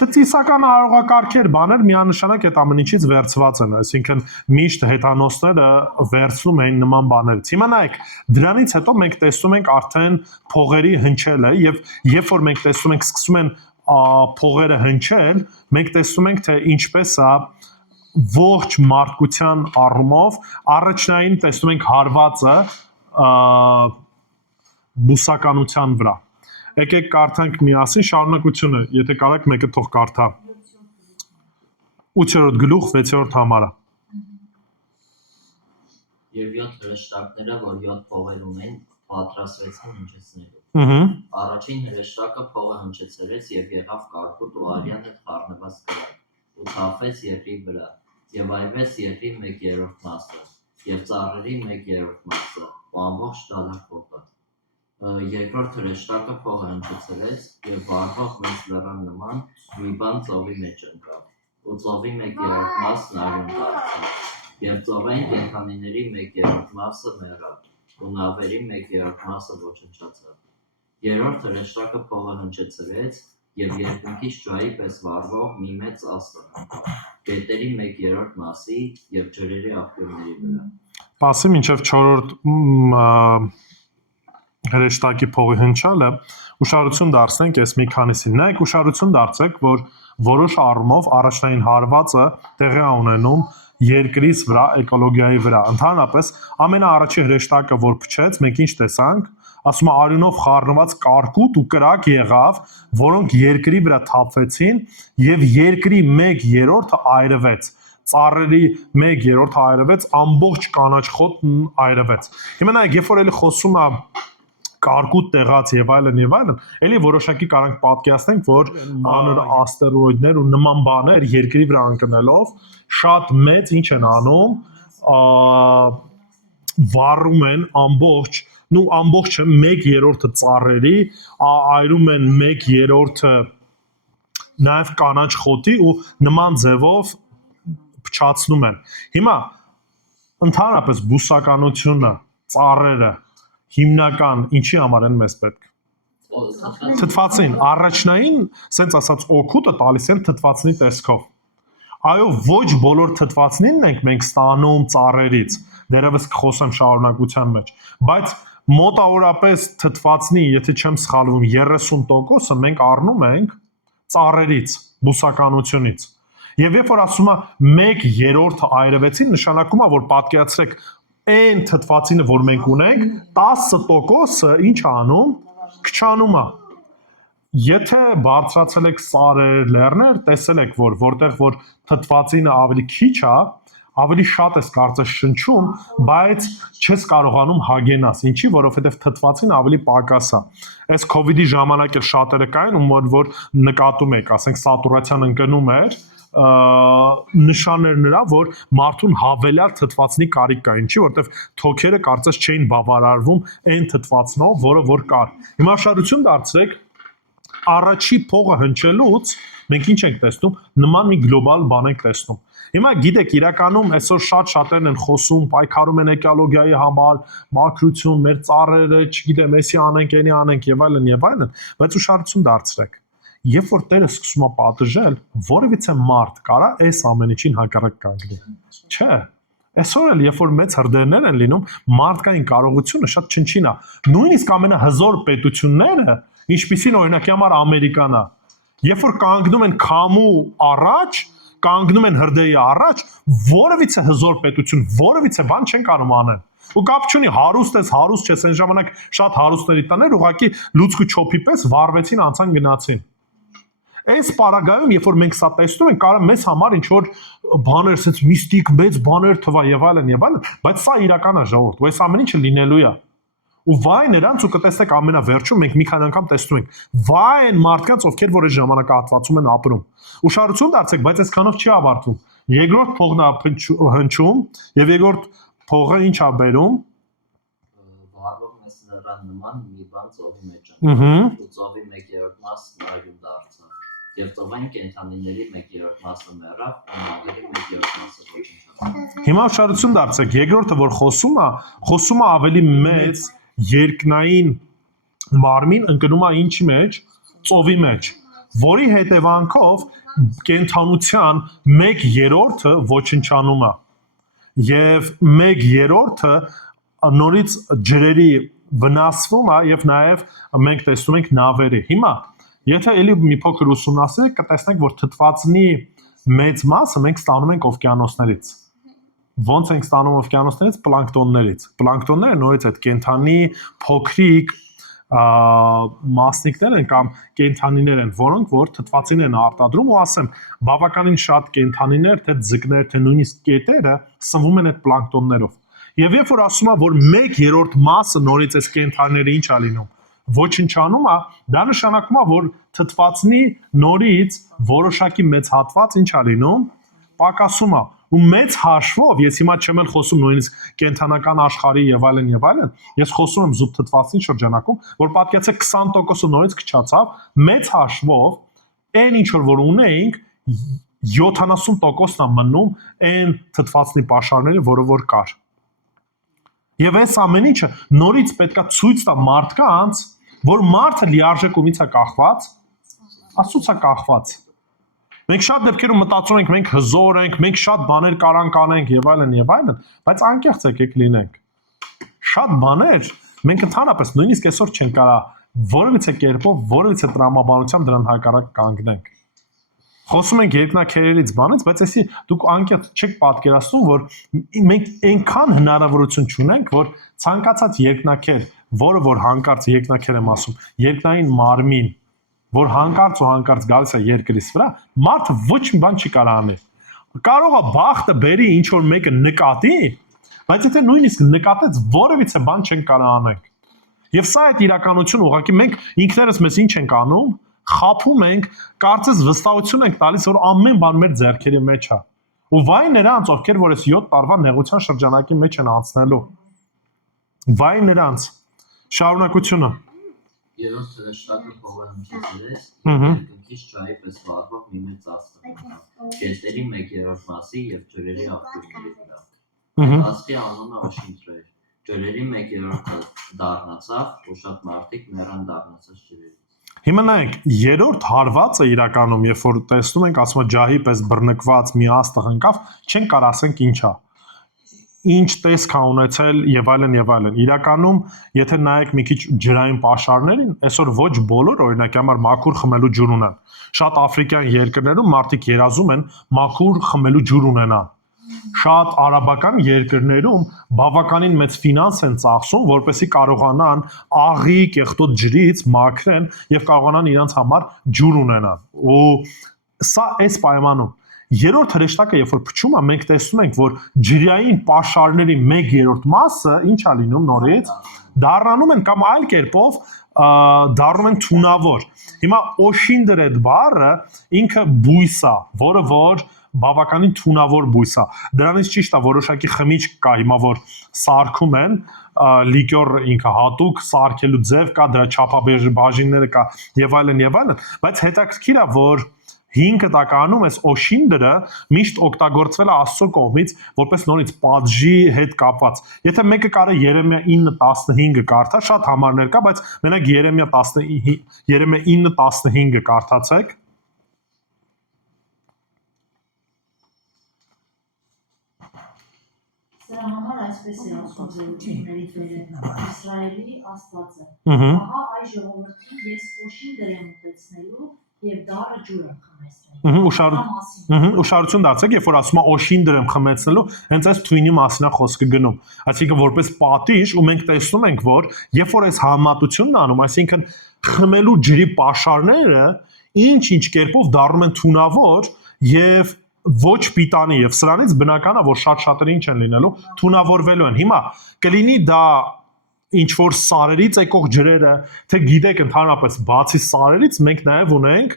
Դա ծիսական արարողակարգեր, բաներ միանշանակ այդ ամեն ինչից վերցված են, այսինքն միշտ հեթանոսները վերցնում էին նման բաներից։ Հիմա նայեք, դրանից հետո մենք տեսնում ենք արդեն փողերի հնչելը եւ երբ որ մենք տեսնում ենք սկսում են փողերը հնչել, մենք տեսնում ենք թե ինչպես է ողջ մարդկության առումով առաջնային տեսնում ենք հարվածը բուսականության վրա։ Եկեք կարդանք միասին շարունակությունը, եթե կարաք մեկը թող կարդա։ 8-րդ գլուխ 6-րդ համարը։ Եվ 7 հրեշտակները, որ 7 փողեր ունեն, պատրաստվեցին հնչեցնելու։ Առաջին հրեշտակը փողը հնչեցրեց եւ եղավ կարկուտ ու արյան հետ խառնված կրակ, ու թափվեց երկրի վրա, եւ այրվեց երկրի 1/3 մասը, եւ ծառերի 1/3 մասը, ու ամբողջ դալախոտը։ Երկրորդ հրեշտակը փողը հնչեցրեց եւ վառվող մեծ լեռան նման մի բան ծովի մեջ ընկավ, ու ծովի 1/3 մասն արյուն դարձավ, եւ ծովային կենդանիների 1/3 մասը մեռավ, ու նավերի 1/3 մասը ոչնչացավ։ Երրորդ հրեշտակը փողը հնչեցրեց եւ երկնքից ջահի պես վառվող մի մեծ աստղ ընկավ, գետերի 1/3 մասի եւ ջրերի աղբյուրների վրա։ Պասի մինչև 4-րդ հրեշտակի փողի հնչալը ուշադրություն դարձնենք այս մի քանիսին։ Նայեք, ուշադրություն դարձեք, որ որոշ առումով առաջնային հարվածը տեղի է ունենում երկրից վրա, էկոլոգիայի վրա։ Ընդհանրապես ամենաառաջի հրեշտակը, որ փչեց, մենք ինչ տեսանք, ասում է արյունով խառնված կարկուտ ու կրակ եղավ, որոնք երկրի վրա թափվեցին եւ երկրի 1/3-ը այրվեց, ծառերի 1/3-ը այրվեց, ամբողջ կանաչ խոտն այրվեց։ Հիմա նայեք, երբ որ էլի խոսում է կարկուտ տեղաց եւ այլն, էլի որոշակի կարանք պատկերացնենք, որ մանր աստերոիդներ ու նման բաներ երկրի վրա ընկնելով շատ մեծ ինչ են անում, վառում են ամբողջը 1/3-ը ծառերի, այրում են 1/3-ը նաեւ կանաչ խոտի ու նման ձևով փչացնում են։ Հիմա ընդհանրապես բուսականությունը, ծառերը հիմնական ինչի համար են մեզ պետք։ Թթվածին, առաջնային, սենց ասած օգուտը տալիս են թթվածնի տեսքով։ Այո, ոչ բոլոր թթվածնինն ենք մենք ստանում ծառերից, դերևս կխոսեմ շարունակության մեջ, բայց մոտավորապես թթվածնի, եթե չեմ սխալվում, 30%-ը մենք առնում ենք ծառերից, բուսականությունից։ Եվ երբ որ ասում է 1/3-ը այրվեցին, նշանակում է, որ պատկերացրեք այն թթվածինը, որ մենք ունենք, 10%-ը ինչ անում, քչանում է։ Եթե բարձրացել եք սարեր, լեռներ, տեսել եք, որ որտեղ որ թթվածինը ավելի քիչ է, ավելի շատ ես կարծես շնչում, բայց չես կարողանում հագենաս։ Ինչի, որովհետև թթվածինը ավելի պակաս է։ Այս COVID-ի ժամանակ էլ շատերը կային, որ նկատում եք, ասենք սատուրացիան ընկնում էր, նշաններ նրա, որ մարդուն հավելյալ թթվածնի կարիք կա, ինչի, որտեվ թոքերը կարծես չէին բավարարվում այն թթվածնով, որը որ կար։ Հիմա շարություն դարձրեք, առաջի փողը հնչելուց մենք ինչ ենք տեսնում, նման մի գլոբալ բան ենք տեսնում։ Հիմա գիտեք, իրականում այսօր շատ-շատերն են խոսում, պայքարում են էկոլոգիայի համար, մաքրություն, մեր ծառերը, չգիտեմ, էսի անենք, էնի անենք եւ այլն, բայց ուշադրություն դարձրեք։ Երբ որ Տերը սկսում է պատժել, որևիցե մարդ կարա այս ամեն ինչին հակառակ կանգնի։ Չէ։ Այսօր էլ երբ որ մեծ հրդեհներ են լինում, մարդկային կարողությունը շատ չնչին է։ Նույնիսկ ամենահզոր պետությունները, ինչպիսին օրինակի համար Ամերիկան է, երբ որ կանգնում են քամու առաջ, կանգնում են հրդեհի առաջ, որևիցե հզոր պետություն, որևիցե բան չեն կարող անել։ Ու կապ չունի հարուստ ես, հարուստ չես, այն ժամանակ շատ հարուստների տաներ ուղղակի լուցկու չոփի պես վառվեցին, անցան գնացին։ Այս պարագայում, երբ որ մենք սա տեսնում ենք, կարող մեզ համար ինչ որ բաներ, ասես միստիկ մեծ բաներ թվա եւ այլն, բայց սա իրական է ժողովուրդ, ու այս ամեն ինչը լինելու է։ Ու վայ նրանց ու կտեսնեք ամենավերջում մենք մի քանի անգամ տեսնում ենք վայ այն մարդկանց ովքեր որ այս ժամանակահատվածում են ապրում ուշադրություն դարձեք բայց այսքանով չի ավարտվում երկրորդ փողն է հնչում եւ երկրորդ փողը ինչ է բերում վառվող մեծ լեռան նման մի բան ծովի մեջ է ու ծովի 1/3 մասը նայում դարձավ եւ ծովային կենդանիների 1/3 մասը մեռավ ու նավերի 1/3 մասը ոչնչացավ հիմա ուշադրություն դարձեք երկրորդը որ խոսում է ավելի մեծ երկնային մարմին ընկնում է ինչի մեջ, ծովի մեջ, որի հետևանքով կենդանության 1/3-ը ոչնչանում է եւ 1/3-ը նորից ջրերի վնասվում է եւ նաեւ մենք տեսնում ենք նավերի։ Հիմա եթե էլի մի փոքր ուսումնասիրեք, կտեսնեք, որ թթվածնի մեծ մասը մենք ստանում ենք օվկիանոսներից։ Ոնց ենք ստանում օվկիանոսներից պլանկտոններից։ Պլանկտոնները նորից այդ կենդանի փոքրիկ մասնիկներ են կամ կենդանիներ են, որոնք որ թթվածին են արտադրում ու ասեմ, բավականին շատ կենդանիներ, թե ձկներ, թե նույնիսկ կետերը սնվում են այդ պլանկտոններով։ Եվ երբ որ ասում է, որ 1/3 մասը նորից այս կենդանիները ինչ է լինում, ոչնչանում է, դա նշանակում է, որ թթվածնի նորից որոշակի մեծ հատված ինչ է լինում, պակասում է։ Ու մեծ հաշվով, ես հիմա չեմ էլ խոսում նույնիսկ կենթանական աշխարհի եւ այլն, ես խոսում եմ զուտ թթվածնի շրջանակում, որ պատկերացեք 20%-ը նորից քչացավ, մեծ հաշվով այն ինչ որ ունեինք 70%-ն է մնում այն թթվածնի պաշարների, որը որ կար։ Եվ այս ամեն ինչը նորից պետքա ցույց տա մարդկանց, որ մարդը լիարժեք ումից է կախված, Աստծուց է կախված։ Մենք շատ դեպքերում մտածում ենք, մենք հզոր ենք, մենք շատ բաներ կարանք անենք եւ այլն, բայց անկեղծ եկեք լինենք։ Շատ բաներ մենք ընդհանրապես նույնիսկ այսօր չենք կարա որևիցե կերպով, որևիցե տրամաբանությամբ դրան հակառակ կանգնենք։ Խոսում ենք երկնաքերերից բանից, բայց էսի դուք անկեղծ չեք պատկերացնում, որ մենք այնքան հնարավորություն չունենք, որ ցանկացած երկնաքեր, որը որ հանկարծ երկնաքեր եմ ասում, երկնային մարմին, որ հանկարծ ու հանկարծ գալիս է երկրից վրա, մարդը ոչ մի բան չի կարող անել։ Կարող է բախտը բերի ինչ որ մեկը նկատի, բայց եթե նույնիսկ նկատեց, որևիցե բան չեն կարող անենք։ Եվ սա այդ իրականություն ուղղակի մենք ինքներս մեզ ինչ ենք անում, խափում ենք, կարծես վստահություն ենք տալիս, որ ամեն բան մեր ձեռքերի մեջ է։ Ու վայ նրանց, ովքեր որ այս 7 տարվա նեղության շրջանակի մեջ են անցնելու։ Վայ նրանց։ Շարունակությունը։ Երրորդ հրեշտակը փողը հնչեցրեց, երկնքից ջահի պես վառվող մի մեծ աստղ, գետերի 1/3 մասի եւ ջրերի աղբյուրների վրա։ Աստղի անունը Օշինթր էր։ Ջրերի 1/3-ը դառնացավ, ու շատ մարդիկ մեռան դառնացած ջրերից։ Հիմա նայեք, երրորդ հարվածը իրականում, երբ որ տեսնում ենք, ասում է ջահի պես բռնկված մի աստղ ընկավ, չենք կարող ասենք ինչա։ Ինչ տեսք է ունեցել եւ այլն։ Իրականում, եթե նայեք մի քիչ ջրային պաշարներին, այսօր ոչ բոլոր օրինակ համար մաքուր խմելու ջուր ունեն։ Շատ աֆրիկյան երկրներում մարդիկ երազում են մաքուր խմելու ջուր ունենան։ Շատ արաբական երկրներում բավականին մեծ ֆինանս են ծախսում, որպեսզի կարողանան աղի կեղտոտ ջրից մաքրեն եւ կարողանան իրենց համար ջուր ունենան։ Ու սա այս պայմանում երրորդ հրեշտակը երբ որ փչում է, մենք տեսնում ենք, որ ջրային պաշարների 1/3 մասը ինչ է լինում նորից, դառնում են կամ այլ կերպով դառնում են թունավոր։ Հիմա օշինդր այդ բառը ինքը բույս է, որը որ բավականին թունավոր բույս է։ Դրանից ճիշտ է որոշակի խմիչք կա հիմա որ սարքում են, լիկյոր ինքը հատուկ սարքելու ձև կա, դրա չափաբաժինները կա եւ այլն, բայց հետաքրքիր է որ 5 տականում այս օշինդրը միշտ օգտագործվել է Աստծո կողմից որպես նորից պատժի հետ կապված։ Եթե մեկը կարա Երեմիա 9:15 կարդա, շատ համարներ կա, բայց մենակ Երեմիա 9:15 կարդացեք։ Սրա համար այսպես է ասում զորությունների Տերը, Իսրայելի Աստվածը։ Ահա այս ժողովրդին ես օշինդր եմ ուտեցնելու Եվ դառը ջուրը խմեցրել։ Ուշադրություն դարձեք, երբ որ ասում է օշին դրեմ խմեցնելու, հենց այս թույնի մասին է խոսքը գնում։ Այսինքն որպես պատիժ ու մենք տեսնում ենք, որ երբ որ այս համատությունն անում, այսինքն խմելու ջրի պաշարները ինչ կերպով դառնում են թունավոր եւ ոչ պիտանի եւ սրանից բնական է որ շատ-շատերը ինչ են լինելու թունավորվելու են։ Հիմա կլինի դա ինչ որ սարերից եկող ջրերը, թե գիտեք ընդհանրապես բացի սարերից մենք նաև ունենք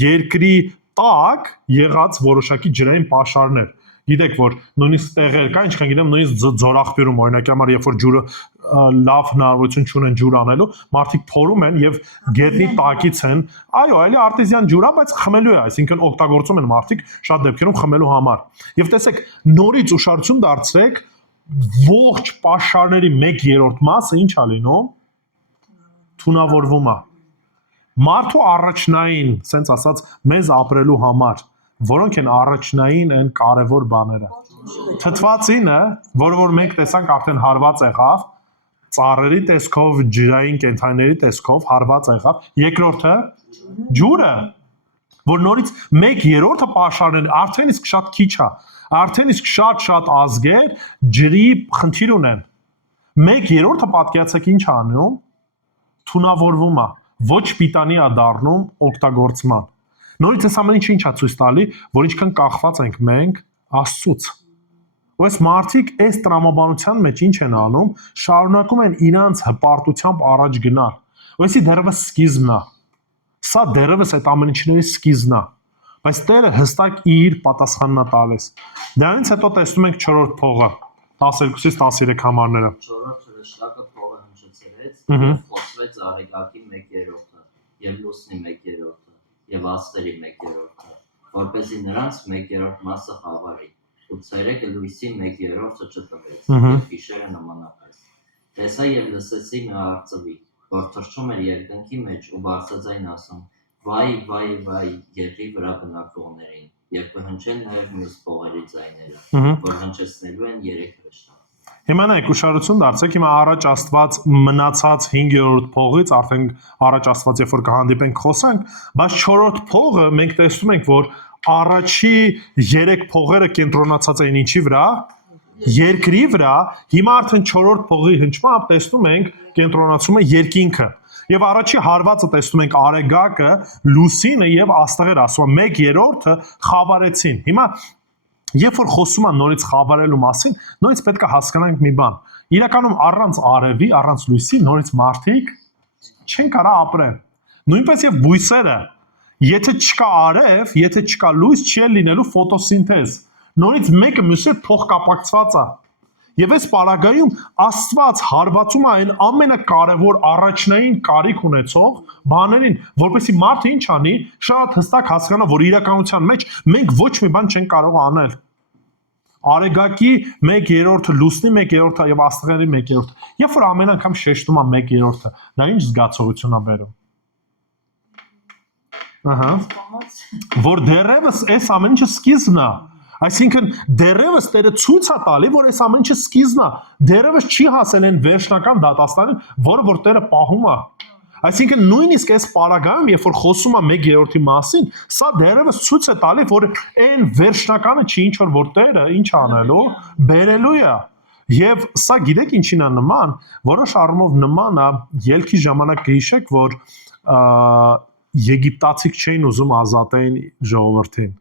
երկրի տակ եղած որոշակի ջրային պաշարներ։ Գիտեք որ նույնիսկ տեղեր կա, ինչքան գիտեմ, նույնիսկ ձորախբյուրում օրինակ համար երբ որ ջուրը լավ հնարավորություն չունեն ջուր անելու, մարդիկ փորում են եւ գետնի տակից են, այո, այլի արտեզյան ջուր է, բայց խմելու է, այսինքն օգտագործում են մարդիկ շատ դեպքերում խմելու համար։ Եվ տեսեք, նորից ուշադրություն դարձրեք ողջ պաշարների 1/3 մասը ինչ է լինում թունավորվում է մարդու առաջնային սենց ասած մեզ ապրելու համար որոնք են առաջնային են կարևոր բաները թթվածինը որ մենք տեսանք արդեն հարված եղավ ծառերի տեսքով ջրային կենդանիների տեսքով հարված եղավ երկրորդը ջուրը որ նորից 1/3 պաշարներ արդեն իսկ շատ քիչ է արդեն իսկ շատ ազգեր ջրի խնդիր ունեն 1/3 պատկերացեք ինչ անում թունավորվում է ոչ պիտանի է դառնում օգտագործման նորից այս ամեն ինչը ինչ է ցույց տալի որ ինչքան կախված ենք մենք Աստծուց ու այս մարդիկ այս տրամաբանության մեջ ինչ են անում շարունակում են իրանց հպարտությամբ առաջ գնալ ու էսի դեռևս սկիզբն է սա դեռևս այդ ամեն ինչների սկիզբն է բայց Տերը հստակ իր պատասխանն է տալիս դրանից հետո տեսնում ենք 4-րդ փողը 12-ից 13 համարները 4-րդ հրեշտակը փողը հնչեցրեց խոսվեց Արեգակի 1/3 եւ Լուսնի 1/3 եւ Աստերի 1/3 որպեսզի նրանց 1/3 մասը խավարի ու ցերեկը լույսի 1/3 չտվեց գիշերը նմանապես տեսա եւ լսեցի մի արծվի որ թռչում էր երկնքի մեջ ու բարձրաձայն ասում վայ երկրի վրա բնակվողներին եւ կհնչեն նաեւ մյուս փողերի ձայները որ հնչեցնելու են 3 հրեշտակ Հիմա նայեք ուշադրություն դարձեք հիմա առաջ Աստված մնացած 5-րդ փողից արդեն առաջ Աստված երբ որ կհանդիպենք խոսանք բայց 4-րդ փողը մենք տեսնում ենք որ առաջի 3 փողերը կենտրոնացած են ինչի վրա երկրի վրա հիմա արդեն 4-րդ փողի հնչմամբ տեսնում ենք կենտրոնացում է երկինքը Եվ առաջի հարվածը տեսնում ենք Արեգակը, Լուսինը եւ Աստղերը, ասում 1/3 խավարեցին։ Հիմա երբ որ խոսում են նորից խավարելու մասին, նորից պետք է հասկանանք մի բան։ Իրականում առանց արևի, առանց լույսի նորից մարդիկ չեն կարող ապրել։ Նույնպես եւ բույսերը, եթե չկա արև, եթե չկա լույս, չի լինելու ֆոտոսինթեզ։ Նորից մեկը մյուսի հետ փոխկապակցված է։ Եվ այս պարագայում Աստված հարվածում է այն ամենակարևոր առաջնային կարիք ունեցող բաներին, որպեսզի մարդը ինչ անի, շատ հստակ հասկանա, որ իրականության մեջ մենք ոչ մի բան չենք կարող անել։ Արեգակի 1/3, Լուսնի 1/3 եւ Աստղերի 1/3։ Երբ որ ամեն անգամ շեշտում է 1/3, դա ինչ զգացողություն է բերում։ Ահա։ Որ դեռևս այս ամեն ինչը սկիզբն է։ Այսինքն դեռևս Տերը ցույց է տալի, որ այս ամեն ինչը սկիզբն է, դեռևս չի հասել այն վերջնական դատաստանին, որը որ Տերը պահում է։ Այսինքն նույնիսկ այս պարագայում, երբ որ խոսում է 1/3-ի մասին, սա դեռևս ցույց է տալի, որ այն վերջնականը չի ինչ որ Տերը ինչ անելու, բերելու է։ Եվ սա գիտեք ինչին է նման, որոշ առումով նման է ելքի ժամանակ կհիշեք, որ եգիպտացիք չէին ուզում ազատեին ժողովրդին։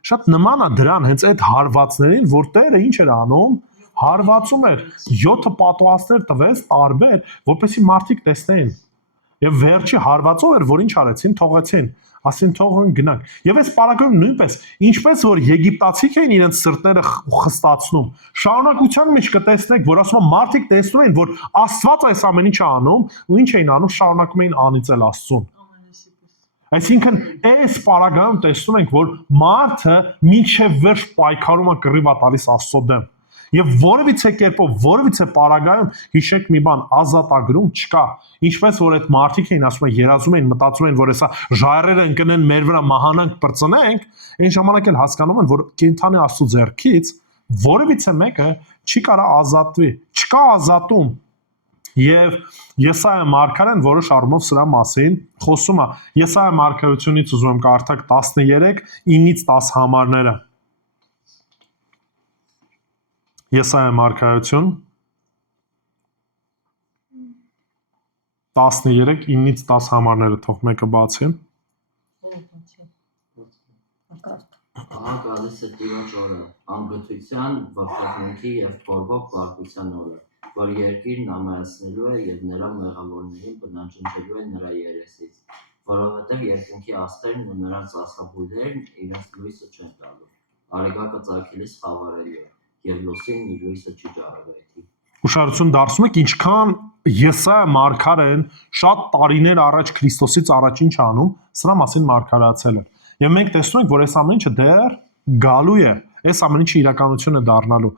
Շատ նման է դրան հենց այդ հարվածներին, որ Տերը ինչ էր անում, հարվածում էր 7 պատվաստներ տվեց տարբեր, որպեսզի մարդիկ տեսնեին։ Եվ վերջի հարվածով էր, որ ինչ արեցին, թողեցին, ասին թող գնանք։ Եվ այս պարագայում նույնպես, ինչպես որ եգիպտացիք էին իրենց սրտները խստացնում, շարունակության մեջ կտեսնեք, որ ասում են մարդիկ տեսնում են, որ Աստված այս ամեն ինչը անում, ու ինչ էին անում, շարունակում էին անիծել Աստծուն։ Այսինքն այս պարագայում տեսնում ենք, որ մարդը մինչև վերջ պայքարում է կռիվ տալիս Աստծո դեմ։ Եվ որևիցե կերպով, որևիցե պարագայում հիշեք մի բան, ազատագրում չկա։ Ինչպես որ այդ մարդիկ էին ասում են, երազում էին, մտածում են, որ հեսա ժայռերը ընկնեն մեր վրա մահանանք բրծնենք, այն ժամանակ էլ հասկանում են, որ կենթանի Աստծո ձեռքից որևիցե մեկը չի կարող ազատվի։ Չկա ազատում։ Եվ Եսայա մարգարեն որոշ առումով սրա մասին խոսում է։ Եսայա մարգարությունից ուզում եմ կարդալ 13 9-ից 10 համարները։ Եսայա մարգարություն 13 9-ից 10 համարները թող մեկը բացի։ Ահա գալիս է Տիրոջ օրը, անգթության, վրդովմունքի և բորբոք բարկության օրը, որ երկիրն ամայացնելու է և նրա մեղավորներին բնաջնջելու է նրա երեսից, որովհետև երկնքի աստղերն ու նրանց աստղաբույրերն իրենց լույսը չեն տալու, արեգակը ծագելիս խավարելու է, և լուսինն իր լույսը չի ճառագայթի։ Ուշադրություն դարձնում եք ինչքան Եսայա մարգարեն շատ տարիներ առաջ Քրիստոսից առաջ ինչ անում, սրա մասին մարգարացել է։ Եվ մենք տեսնում ենք, որ այս ամեն ինչը դեռ գալու է, այս ամեն ինչը իրականություն է դառնալու։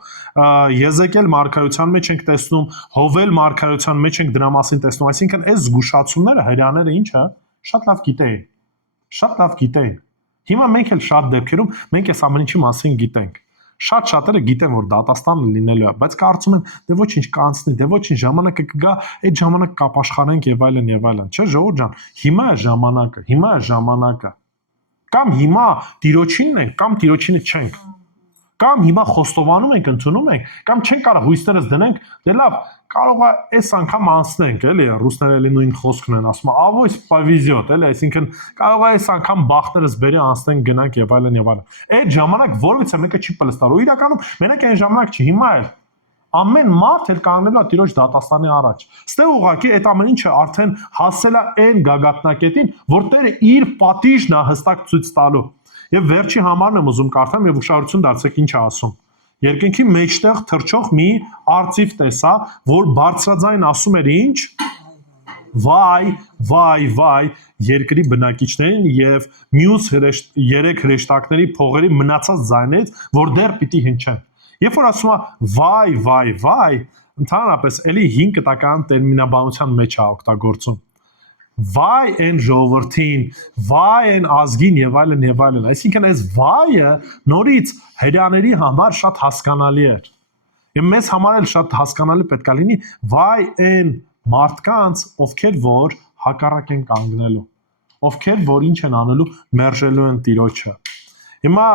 Եզեկիել մարգարության մեջ ենք տեսնում, Հովել մարգարության մեջ ենք դրա մասին տեսնում, այսինքն այս զգուշացումները հрьяաները ինչը շատ լավ գիտեին։ Շատ լավ գիտեին։ Հիմա մենք էլ շատ դեպքերում մենք այս ամեն ինչի մասին գիտենք։ Շատ շատերը գիտեն, որ դատաստանը լինելու է, բայց կարծում են, դե ոչինչ կանցնի, դե ոչինչ ժամանակը կգա, այդ ժամանակ կապաշխարենք եւ այլն եւ այլն։ Չէ, ժողովուրդ ջան, հիմա է ժամանակը, հիմա է ժամանակը։ Կամ հիմա տիրոջինն ենք, կամ տիրոջինը չենք։ Կամ հիմա խոստովանում ենք, ընդունում ենք, կամ չենք կարող հույսներս դնենք, դե լավ, կարող է այս անգամ անցնենք, էլի, ռուսները էլի նույն խոսքն են ասում, ավոյս повезет, էլի, այսինքն կարող է այս անգամ բախտերս բերի անցնենք, գնանք եւ այլն եւ այլն։ Այդ ժամանակ որևիցե մեկը չի պլստարու։ Իրականում մենակ այն ժամանակ չի, հիմա էլ ամեն մարդ էլ կանգնելու է Տիրոջ դատաստանի առաջ։ Ստե ուղղակի այդ ամեն ինչը արդեն հասել է այն գագաթնակետին, որ Տերը իր պատիժն է հստակ ցույց տալու։ Եվ վերջի համարն եմ ուզում կարդամ եւ ուշադրություն դարձեք ինչ է ասում։ Երկնքի մեջտեղ թռչող մի արծիվ տեսա, որ բարձրաձայն ասում էր ինչ. Վայ, վայ, վայ, երկրի բնակիչներին եւ մյուս երեք հրեշտակների փողերի մնացած ձայներից, որ դեռ պիտի հնչեն։ Երբ որ ասում է վայ, վայ, վայ, ընդհանրապես էլի 5 կտական տերմինաբանության մեջ է օգտագործում։ Վայ այն ժողովրդին, վայ այն ազգին եւ այլն եւ այլն։ Այսինքն այս վայը նորից հрьяաների համար շատ հասկանալի էր։ Եվ մեզ համար էլ շատ հասկանալի պետք է լինի վայ այն մարդկանց, ովքեր որ հակառակ են կանգնելու, ովքեր որ ինչ են անելու, մերժելու են Տիրոջը։ Հիմա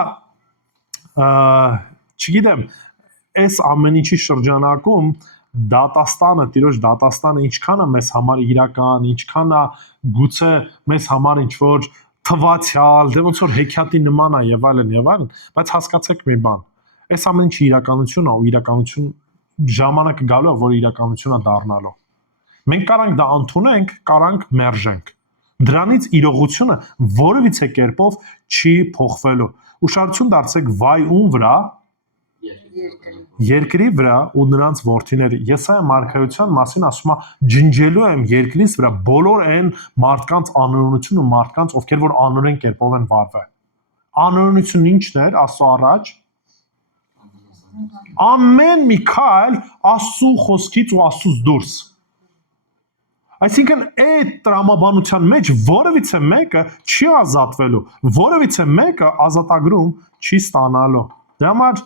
չգիտեմ, այս ամեն ինչի շրջանակում դատաստանը, Տիրոջ դատաստանը ինչքան է մեզ համար իրական, ինչքան է գուցե մեզ համար ինչ որ թվացial, դե ոնց որ հեքիաթի նման է եւ այլն, բայց հասկացեք մի բան։ Այս ամեն ինչի իրականություն է ու իրականություն ժամանակը գալու է, որ իրականություն է դառնալու։ Մենք կարանք դա ընդունենք, կարանք մերժենք։ Դրանից իրողությունը որևիցե կերպով չի փոխվելու։ Ուշադրություն դարձեք վայ ում վրա, երկրի վրա ու նրանց որդիների։ Եսայա մարգարեության մասին ասում է ջնջելու եմ երկրից վրա բոլոր այն մարդկանց անօրենություն ու մարդկանց, ովքեր որ անօրեն կերպով են վարվել։ Անօրենությունն ինչն էր Աստծո առաջ։ Ամեն մի քայլ Աստծո խոսքից ու Աստծուց դուրս։ Այսինքն այդ տրամաբանության մեջ որևիցե մեկը չի ազատվելու, որևիցե մեկը ազատագրում չի ստանալու։ Դրա համար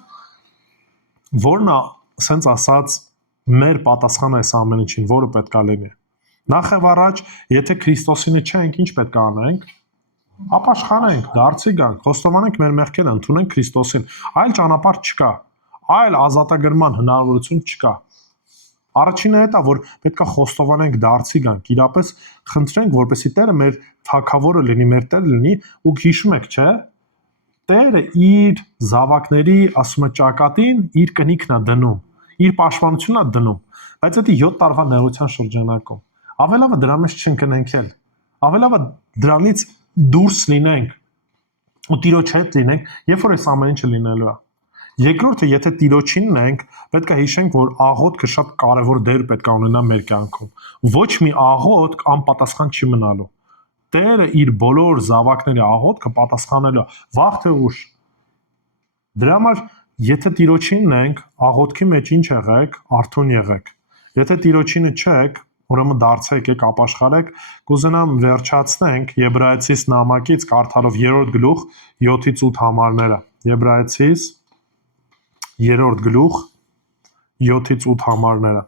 որն է, ասենց ասած, մեր պատասխանը այս ամեն ինչին, որը պետք է լինի։ Նախ եւ առաջ, եթե Քրիստոսինը չենք, ինչ պետք է անենք։ Ապաշխարենք, դարձի գանք, խոստովանենք մեր մեղքերը, ընդունենք Քրիստոսին։ Այլ ճանապարհ չկա, այլ ազատագրման հնարավորություն չկա։ Առաջինը դա որ պետքա խոստովանենք դարձի գանք, իրապես խնդրենք, որպեսզի Տերը մեր թագավորը լինի, մեր Տերը լինի, ու հիշում եք, չէ՞, Տերը իր զավակների, ասում է ճակատին, իր կնիքն է դնում, իր պաշտպանությունն է դնում, բայց դա 7 տարվա նեղության շրջանակում։ Ավելավը դրա մեջ չընկնենք էլ։ Ավելավը դրանից դուրս լինենք ու Տիրոջ հետ լինենք, երբ որ այս ամեն ինչը լինելու է։ Երկրորդը, եթե Տիրոջինն ենք, պետք է հիշենք, որ աղոթքը շատ կարևոր դեր պետք է ունենա մեր կյանքում։ Ոչ մի աղոթք անպատասխան չի մնալու։ Տերը իր բոլոր զավակների աղոթքը պատասխանելու է, վաղ թե ուշ։ Դրա համար, եթե Տիրոջինն ենք, աղոթքի մեջ ինչ եղեք, արթուն եղեք։ Եթե Տիրոջինը չեք, ուրեմն դարձեք, եք ապաշխարեք, կուզենամ վերջացնենք Եբրայեցիս նամակից կարդալով 3-րդ գլուխ 7-ից 8 համարները։ Եբրայեցիս 3-րդ գլուխ 7-ից 8 համարները։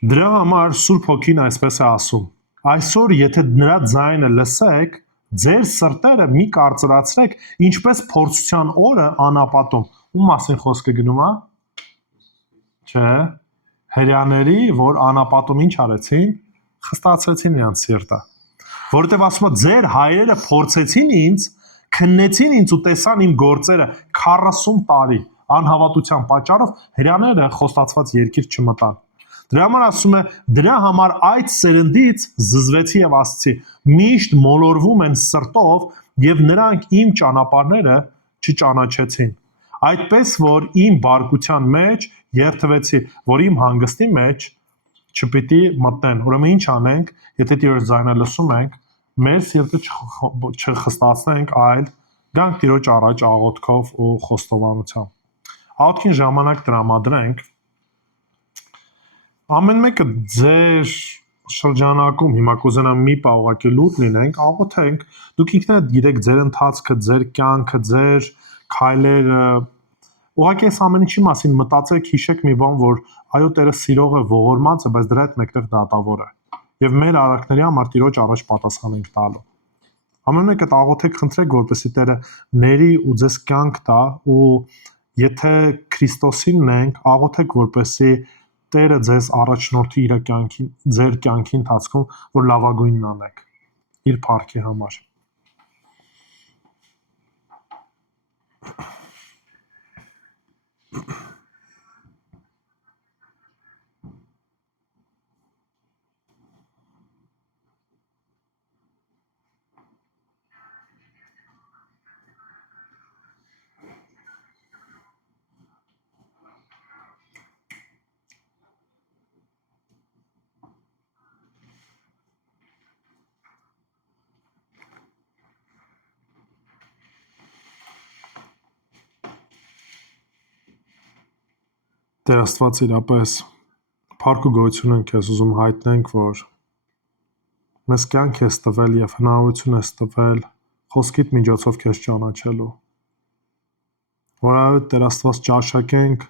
Դրա համար Սուրբ Հոգին այսպես է ասում. այսօր եթե նրա ձայնը լսեք, ձեր սրտերը մի կարծրացրեք, ինչպես փորձության օրը անապատում։ Ում մասին խոսքը գնում է։ Չէ, հրյաների, որ անապատում ինչ արեցին, խստացրեցին իրենց սիրտը։ Որովհետև ասում է ձեր հայրերը փորձեցին ինձ, քննեցին ինձ ու տեսան իմ գործերը 40 տարի անհավատության պատճառով հրյաները խոստացված երկիր չմտան։ Դրա համար ասում է դրա համար այդ սերնդից զզվեցի եւ ասացի միշտ մոլորվում են սրտով եւ նրանք իմ ճանապարհները չճանաչեցին։ Այդպես որ իմ բարկության մեջ երթվեցի, որ իմ հանգստի մեջ չպիտի մտնեն։ Ուրեմն ինչ անենք, եթե Տիրոջ ձայնը լսում ենք, մեր սիրտը չխստացնենք, այլ գանք Տիրոջ առաջ աղոթքով ու խոստովանությամբ։ Աղոթքին ժամանակ տրամադրենք։ Ամեն մեկը ձեր շրջանակում հիմա կուզենամ մի պահ ուղղակի լուտ լինենք, աղոթենք, դուք ինքներդ գիտեք ձեր ընթացքը, ձեր կյանքը, ձեր քայլերը, ուղղակի այս ամեն ինչի մասին մտածեք, հիշեք մի բան, որ այո Տերը սիրող է, ողորմած է, բայց դրա հետ մեկտեղ դատավոր է։ Եվ մեր արարքների համար Տիրոջ առաջ պատասխան ենք տալու։ Ամեն մեկը աղոթեք, խնդրեք, որպեսզի Տերը ների ու ձեզ կյանք տա, ու եթե Քրիստոսինն ենք, աղոթեք, որպեսզի Տերը ձեզ առաջնորդի իր կյանքի, ձեր կյանքի ընթացքում, որ լավագույնն անեք իր փառքի համար։ Տեր Աստված իրապես փառք ու գոհություն ենք քեզ ուզում հայտնենք, որ մեզ կյանք ես տվել եւ հնարավորություն ես տվել խոսքիդ միջոցով քեզ ճանաչելու։ Որ այո Տեր Աստված ճաշակենք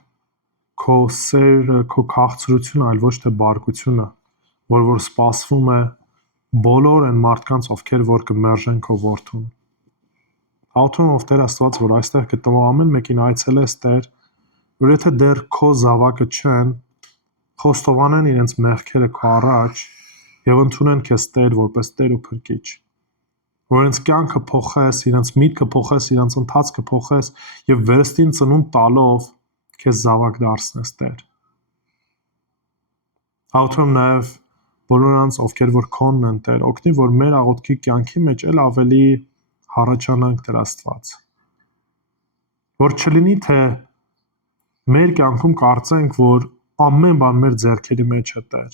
քո սերը, քո քաղցրությունը, այլ ոչ թե բարկությունը, որ սպասվում է բոլոր այն մարդկանց, ովքեր որ կմերժեն քո որդուն։ Աղոթում ով Տեր Աստված, որ այստեղ գտնվող ամեն մեկին այցելես Տեր, որ եթե դեռ քո զավակը չեն, խոստովանեն իրենց մեղքերը քո առաջ եւ ընդունեն քեզ Տեր որպես Տեր ու Փրկիչ։ Որ իրենց կյանքը փոխես, իրենց միտքը փոխես, իրենց ընթացքը փոխես եւ վերստին ծնունդ տալով քեզ զավակ դարձնես Տեր։ Աղոթում նաեւ բոլոր նրանց, ովքեր որ քոնն են Տեր, օգնի որ մեր աղոթքի կյանքի մեջ էլ ավելի հառաչանանք Տեր Աստված։ Որ չլինի թե մեր կյանքում կարծենք, որ ամեն բան մեր ձեռքերի մեջ է Տեր։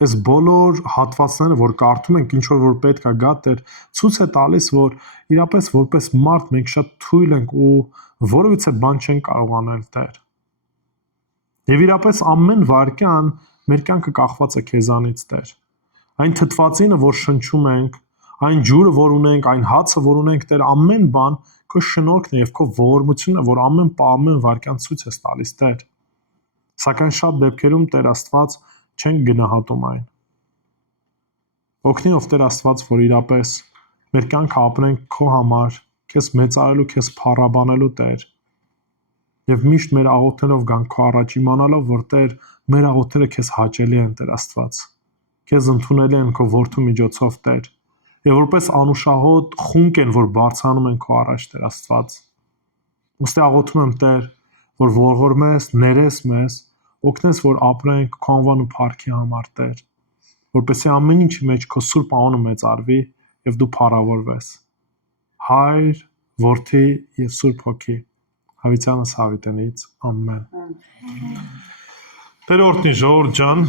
Այս բոլոր հատվածները, որ կարդում ենք, ինչ որ պետք է գա Տեր, ցույց է տալիս, որ իրապես որպես մարդ մենք շատ թույլ ենք ու որևիցե բան չենք կարող անել Տեր։ Եվ իրապես ամեն վարքյան մեր կյանքը կախված է քեզանից Տեր։ Այն թթվածինը, որ շնչում ենք, այն ջուրը, որ ունենք, այն հացը, որ ունենք Տեր, ամեն բան քո շնորհքն է եւ քո ողորմությունն է, որ ամեն պահ, ամեն վարքյան ցույց ես տալիս Տեր։ Սակայն շատ դեպքերում Տեր Աստված չենք գնահատում այն։ Օգնի ով Տեր Աստված, որ իրապես մեր կյանքը ապրենք քո համար, քեզ մեծարելու, քեզ փառաբանելու Տեր։ Եվ միշտ մեր աղոթներով գանք քո առաջ իմանալով, որ Տեր մեր աղոթները քեզ հաճելի են Տեր Աստված։ Քեզ ընդունելի են քո որդու միջոցով Տեր։ Եվ որպես անուշահոտ խունկ են, որ բարձրանում են քո առաջ Տեր Աստված։ Ուստի աղոթում եմ Տեր, որ ողորմես, ներես մեզ, օգնես, որ ապրենք քո անվան ու փառքի համար Տեր, որպեսզի ամեն ինչի մեջ քո սուրբ անունը մեծարվի եւ դու փառավորվես։ Հայր, Որդի եւ Սուրբ Հոգի, հավիտյանս հավիտենից, ամեն։ Տեր օրհնի ժողովուրդ ջան,